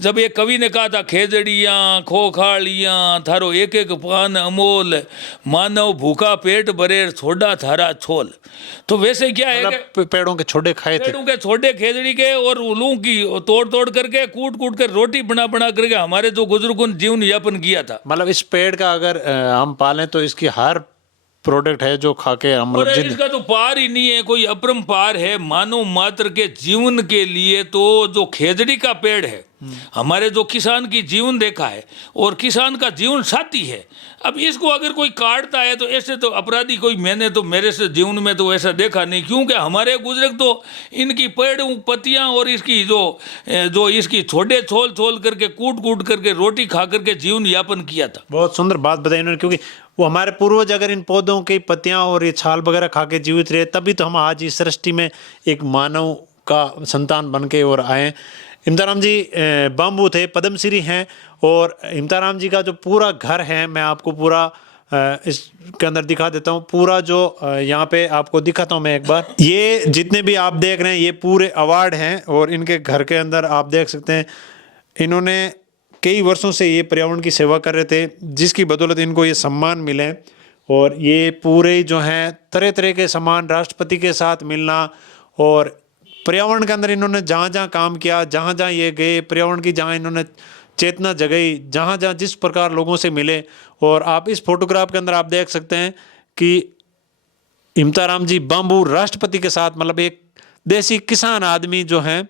जब एक कवि ने कहा था, खेजड़ियाँ खोखाड़ियाँ थारो एक एक पान अमोल, मानव भूखा पेट भरे छोड़ा थारा छोल। तो वैसे क्या है कि पेड़ों के छोड़े खाए थे, पेड़ों के छोटे खेजड़ी के और उलू की तोड़ करके कूट कर रोटी बना करके हमारे जो बुजुर्गों ने जीवन यापन किया था। मतलब इस पेड़ का अगर हम पालें तो इसकी हर प्रोडक्ट है जो खा के हम और इसका तो पार ही नहीं है, कोई अपरंपार है मानव मात्र के जीवन के लिए। तो जो खेजड़ी का पेड़ है हमारे जो किसान की जीवन रेखा है और किसान का जीवन साथी है। अब इसको अगर कोई काटता है तो ऐसे तो अपराधी कोई, मैंने तो मेरे से जीवन में तो ऐसा देखा नहीं, क्योंकि हमारे बुजुर्ग तो इनकी पेड़ पत्तियां और इसकी जो इसकी छोटे छोल करके कूट करके रोटी खा करके जीवन यापन किया था। बहुत सुंदर बात बताई उन्होंने, क्योंकि वो हमारे पूर्वज अगर इन पौधों की पत्तियां और ये छाल वगैरह खा के जीवित रहे, तभी तो हम आज इस सृष्टि में एक मानव का संतान बन के और आए। इम्ताराम जी बाम्बू थे, पद्मश्री हैं, और इम्ताराम जी का जो पूरा घर है, मैं आपको पूरा इसके अंदर दिखा देता हूँ। पूरा जो यहाँ पे आपको दिखाता हूँ मैं एक बार। ये जितने भी आप देख रहे हैं ये पूरे अवार्ड हैं, और इनके घर के अंदर आप देख सकते हैं इन्होंने कई वर्षों से ये पर्यावरण की सेवा कर रहे थे, जिसकी बदौलत इनको ये सम्मान मिले। और ये पूरे जो हैं तरह तरह के सम्मान, राष्ट्रपति के साथ मिलना, और पर्यावरण के अंदर इन्होंने जहाँ जहाँ काम किया, जहाँ जहाँ ये गए, पर्यावरण की जहाँ इन्होंने चेतना जगाई, जहाँ जहाँ जिस प्रकार लोगों से मिले। और आप इस फोटोग्राफ के अंदर आप देख सकते हैं कि इम्ताराम जी बाम्बू राष्ट्रपति के साथ, मतलब एक देसी किसान आदमी जो हैं,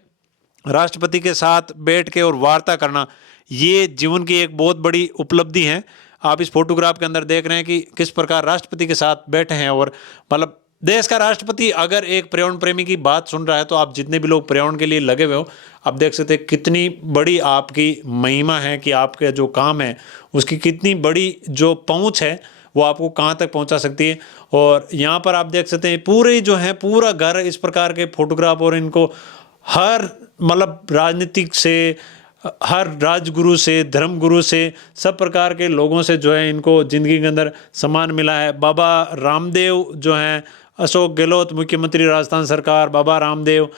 राष्ट्रपति के साथ बैठ के और वार्ता करना, ये जीवन की एक बहुत बड़ी उपलब्धि है। आप इस फोटोग्राफ के अंदर देख रहे हैं कि किस प्रकार राष्ट्रपति के साथ बैठे हैं। और मतलब देश का राष्ट्रपति अगर एक पर्यावरण प्रेमी की बात सुन रहा है, तो आप जितने भी लोग पर्यावरण के लिए लगे हुए हो, आप देख सकते हैं कितनी बड़ी आपकी महिमा है, कि आपके जो काम है उसकी कितनी बड़ी जो पहुंच है वो आपको कहां तक पहुंचा सकती है। और यहाँ पर आप देख सकते हैं पूरे जो है पूरा घर इस प्रकार के फोटोग्राफ, और इनको हर मतलब राजनीतिक से, हर राजगुरु से, धर्मगुरु से, सब प्रकार के लोगों से जो है इनको ज़िंदगी के अंदर सम्मान मिला है। बाबा रामदेव जो हैं, अशोक गहलोत मुख्यमंत्री राजस्थान सरकार, बाबा रामदेव,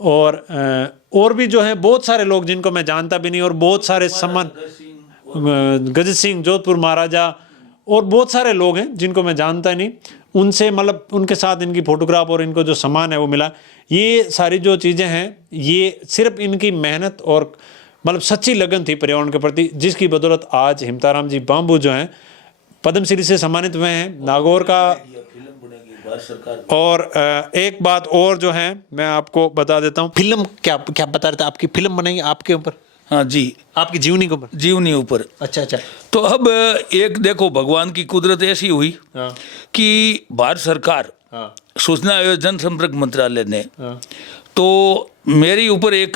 और भी जो है बहुत सारे लोग जिनको मैं जानता भी नहीं, और बहुत सारे सम्मान, गजत सिंह जोधपुर महाराजा, और बहुत सारे लोग हैं जिनको मैं जानता नहीं, उनसे मतलब उनके साथ इनकी फोटोग्राफ और इनको जो सम्मान है वो मिला। ये सारी जो चीज़ें हैं ये सिर्फ इनकी मेहनत और मतलब सच्ची लगन थी पर्यावरण के प्रति, जिसकी बदौलत आज हिमताराम जी बाम्बू जो हैं पद्मश्री से सम्मानित हुए हैं। नागौर का और एक बात और जो है मैं आपको बता देता हूँ, फिल्म क्या बता रहे थे, आपकी फिल्म बनेगी आपके ऊपर? हाँ जी, आपकी जीवनी के ऊपर? जीवनी ऊपर। अच्छा अच्छा। तो अब एक देखो भगवान की कुदरत ऐसी हुई हाँ कि भारत सरकार हाँ सूचना एवं जनसंपर्क मंत्रालय ने हाँ। तो मेरे ऊपर एक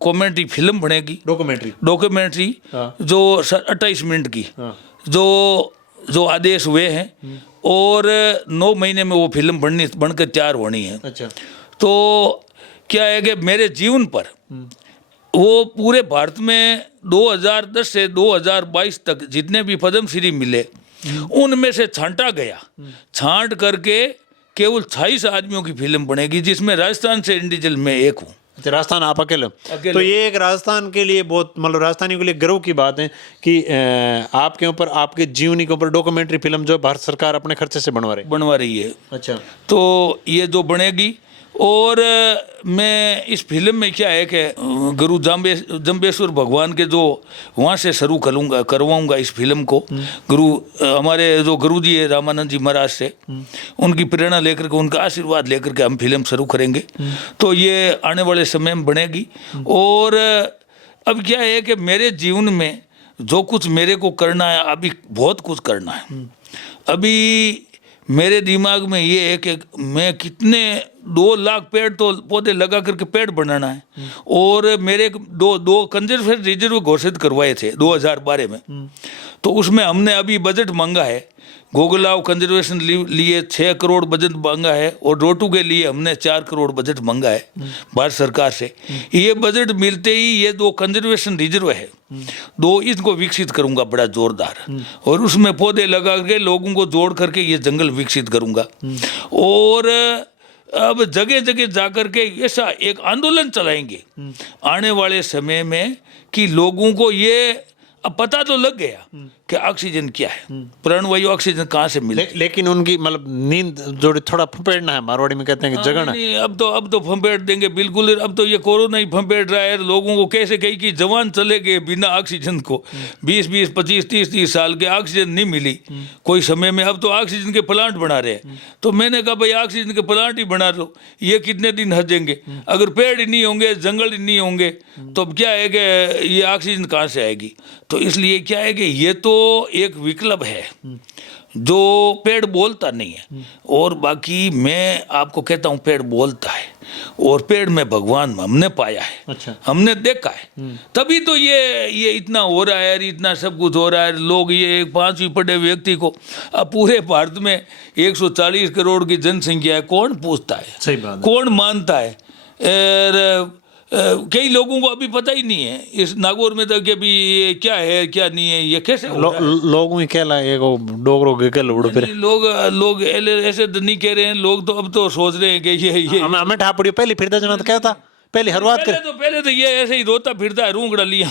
कॉमेडी फिल्म बनेगी, डॉक्यूमेंट्री हाँ। जो 28 मिनट की, हाँ। जो आदेश हुए हैं और 9 महीने में वो फिल्म बनकर तैयार होनी है। अच्छा। तो क्या है कि मेरे जीवन पर वो पूरे भारत में 2010 से 2022 तक जितने भी पद्मश्री मिले उनमें से छांटा गया, छांट करके केवल 26 आदमियों की फिल्म बनेगी, जिसमें राजस्थान से इंडिविजुअल में एक हूँ। अच्छा, राजस्थान आप अकेले? तो ये एक राजस्थान के लिए बहुत, मतलब राजस्थानियों के लिए गर्व की बात है कि आपके ऊपर, आपके जीवनी के ऊपर डॉक्यूमेंट्री फिल्म जो भारत सरकार अपने खर्चे से बनवा रही है। अच्छा। तो ये जो बनेगी, और मैं इस फिल्म में क्या है कि गुरु जम्बेश्वर भगवान के जो वहाँ से शुरू करवाऊंगा इस फिल्म को, हमारे जो गुरु जी है रामानंद जी महाराज से, उनकी प्रेरणा लेकर के, उनका आशीर्वाद लेकर के हम फिल्म शुरू करेंगे। तो ये आने वाले समय में बनेगी। और अब क्या है कि मेरे जीवन में जो कुछ मेरे को करना है, अभी बहुत कुछ करना है। अभी मेरे दिमाग में ये है कि मैं कितने 2 लाख पेड़ तो पौधे लगा करके पेड़ बनाना है। और मेरे दो कंजर्वेशन रिजर्व घोषित करवाए थे 2012 में। तो उसमें हमने अभी बजट मांगा है, गोगलाव कंजर्वेशन लिए 6 करोड़ बजट मांगा है, और रोटू के लिए हमने 4 करोड़ बजट मांगा है भारत सरकार से। ये बजट मिलते ही ये 2 कंजर्वेशन रिजर्व है, 2 इसको विकसित करूंगा बड़ा जोरदार, और उसमें पौधे लगा के लोगों को जोड़ करके ये जंगल विकसित करूंगा। और अब जगह जगह जाकर के ऐसा एक आंदोलन चलाएंगे आने वाले समय में कि लोगों को ये अब पता तो लग गया कि ऑक्सीजन क्या है, प्राणवायु ऑक्सीजन कहाँ से मिले। लेकिन उनकी मतलब नींद जो थोड़ा फंपेड़ना है, मारवाड़ी में कहते हैं कि जगना। नहीं, अब तो फंपेड़ देंगे बिल्कुल। अब तो ये कोरोना ही फंपेड़ रहा है लोगों को। कैसे कही कि जवान चले गए बिना ऑक्सीजन को, 20-20, 25, 30 साल के, ऑक्सीजन नहीं मिली कोई समय में। अब तो ऑक्सीजन के प्लांट बना रहे हैं। तो मैंने कहा भाई ऑक्सीजन के प्लांट ही बना लो, ये कितने दिन हजेंगे? अगर पेड़ ही नहीं होंगे, जंगल ही नहीं होंगे, तो अब क्या है कि ये ऑक्सीजन कहाँ से आएगी? तो इसलिए क्या है कि ये तो एक विकल्प है जो पेड़ बोलता नहीं है। और बाकी मैं आपको कहता हूँ पेड़ बोलता है, और पेड़ में भगवान हमने पाया है। अच्छा। हमने देखा है, तभी तो ये इतना हो रहा है, इतना सब कुछ हो रहा है। लोग ये 5वीं पढ़े व्यक्ति को, अब पूरे भारत में 140 करोड़ की जनसंख्या है, कौन पूछता है? सही बात है। कौन मानता है? और कई लोगों को अभी पता ही नहीं है इस नागौर में तो कि अभी ये क्या है क्या नहीं है, ये कैसे लोगों में क्या लाए को डोगरो के क्या लोड़ फिर लोग ऐसे तो नहीं कह रहे हैं। लोग तो अब तो सोच रहे हैं कि ये हमें ठापड़ी पहले फिर जना तो क्या था, पहले हर बात पहले तो ये ऐसे ही रोता फिरता है, रूंगड़ा लिया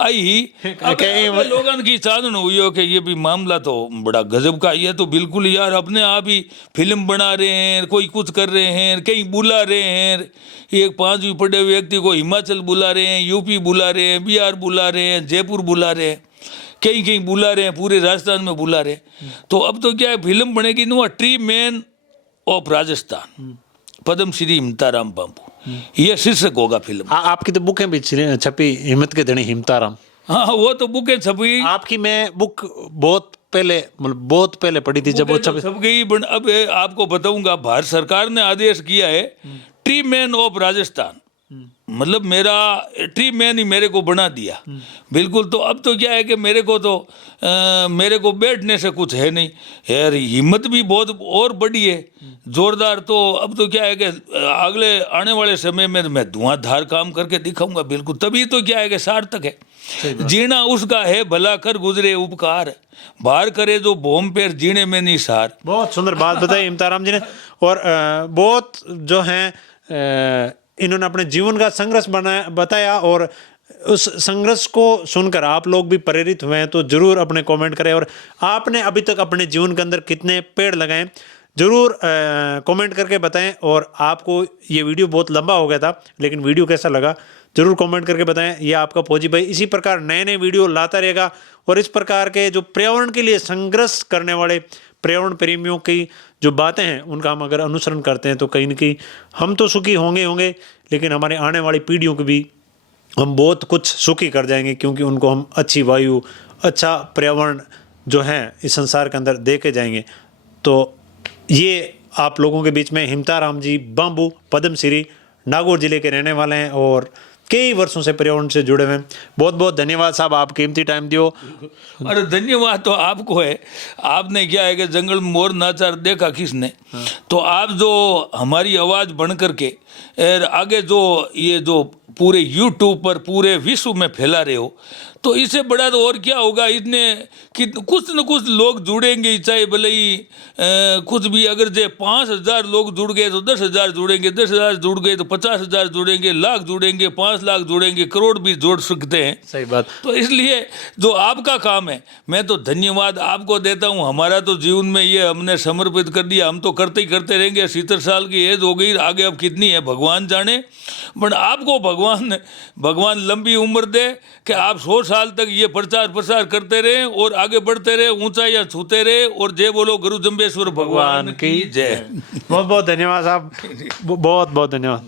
आई ही लोगों की चांदन हुई हो कि ये भी मामला तो बड़ा गजब का। ये तो बिल्कुल यार अपने आप ही फिल्म बना रहे हैं, कोई कुछ कर रहे हैं, कहीं बुला रहे हैं। एक 5वीं पढ़े व्यक्ति को हिमाचल बुला रहे हैं, यूपी बुला रहे हैं, बिहार बुला रहे हैं, जयपुर बुला रहे हैं, कहीं कहीं बुला रहे हैं, पूरे राजस्थान में बुला रहे हैं। तो अब तो क्या है, फिल्म बनेगी ना, tree man of Rajasthan, Padmashri Himtaram Babu, ये शीर्षक होगा फिल्म। आपकी तो बुकें भी छपी, हिम्मत के धनी हिमताराम। हाँ, वो तो बुकें छपी। आपकी मैं बुक बहुत पहले पढ़ी थी जब वो छप गई। अब आपको बताऊंगा, भारत सरकार ने आदेश किया है ट्री मैन ऑफ राजस्थान, मतलब मेरा ट्री मैन ही मेरे को बना दिया बिल्कुल। तो अब तो क्या है कि मेरे को बैठने से कुछ है नहीं यार, हिम्मत भी बहुत और बड़ी है, जोरदार। तो अब तो क्या है कि अगले आने वाले समय में मैं धुआंधार काम करके दिखाऊंगा बिल्कुल। तभी तो क्या है कि सार्थक है जीना उसका है, भला कर गुजरे उपकार, भार करे जो भोम पेर जीने में नहीं सार। बहुत सुंदर बात बताई हिमताराम जी ने। और बहुत जो हैं इन्होंने अपने जीवन का संघर्ष बताया, और उस संघर्ष को सुनकर आप लोग भी प्रेरित हुए हैं तो जरूर अपने कमेंट करें। और आपने अभी तक अपने जीवन के अंदर कितने पेड़ लगाए जरूर कमेंट करके बताएं। और आपको ये वीडियो बहुत लंबा हो गया था, लेकिन वीडियो कैसा लगा जरूर कमेंट करके बताएं। ये आपका फौजी भाई इसी प्रकार नए नए वीडियो लाता रहेगा, और इस प्रकार के जो पर्यावरण के लिए संघर्ष करने वाले पर्यावरण प्रेमियों की जो बातें हैं उनका हम अगर अनुसरण करते हैं तो कहीं न कहीं हम तो सुखी होंगे, लेकिन हमारे आने वाली पीढ़ियों को भी हम बहुत कुछ सुखी कर जाएंगे, क्योंकि उनको हम अच्छी वायु, अच्छा पर्यावरण जो है इस संसार के अंदर दे के जाएंगे। तो ये आप लोगों के बीच में हिमताराम जी बाम्बू पद्मश्री नागौर जिले के रहने वाले हैं और कई वर्षों से पर्यावरण से जुड़े हुए हैं। बहुत बहुत धन्यवाद साहब, आप कीमती टाइम दियो। अरे धन्यवाद तो आपको है। आपने क्या है कि जंगल में मोर नाचा देखा किसने, तो आप जो हमारी आवाज़ बन करके और आगे जो ये जो पूरे यूट्यूब पर पूरे विश्व में फैला रहे हो, तो इससे बड़ा तो और क्या होगा। इतने कि कुछ न कुछ लोग जुड़ेंगे, चाहे भले ही कुछ भी, अगर जे 5,000 लोग जुड़ गए तो 10,000 जुड़ेंगे, 10,000 जुड़ गए तो 50,000 जुड़ेंगे, लाख जुड़ेंगे, 5 लाख जुड़ेंगे, करोड़ भी जोड़ सकते हैं। सही बात। तो इसलिए जो आपका काम है, मैं तो धन्यवाद आपको देता हूँ। हमारा तो जीवन में ये हमने समर्पित कर दिया, हम तो करते ही करते रहेंगे। 70 साल की एज हो गई, आगे अब कितनी है भगवान जाने, बट आपको भगवान लंबी उम्र दे कि आप 100 साल तक ये प्रचार प्रसार करते रहे और आगे बढ़ते रहे, ऊंचाइयां छूते रहे। और जय बोलो गुरु जम्बेश्वर भगवान की जय। बहुत बहुत धन्यवाद साहब, बहुत बहुत धन्यवाद।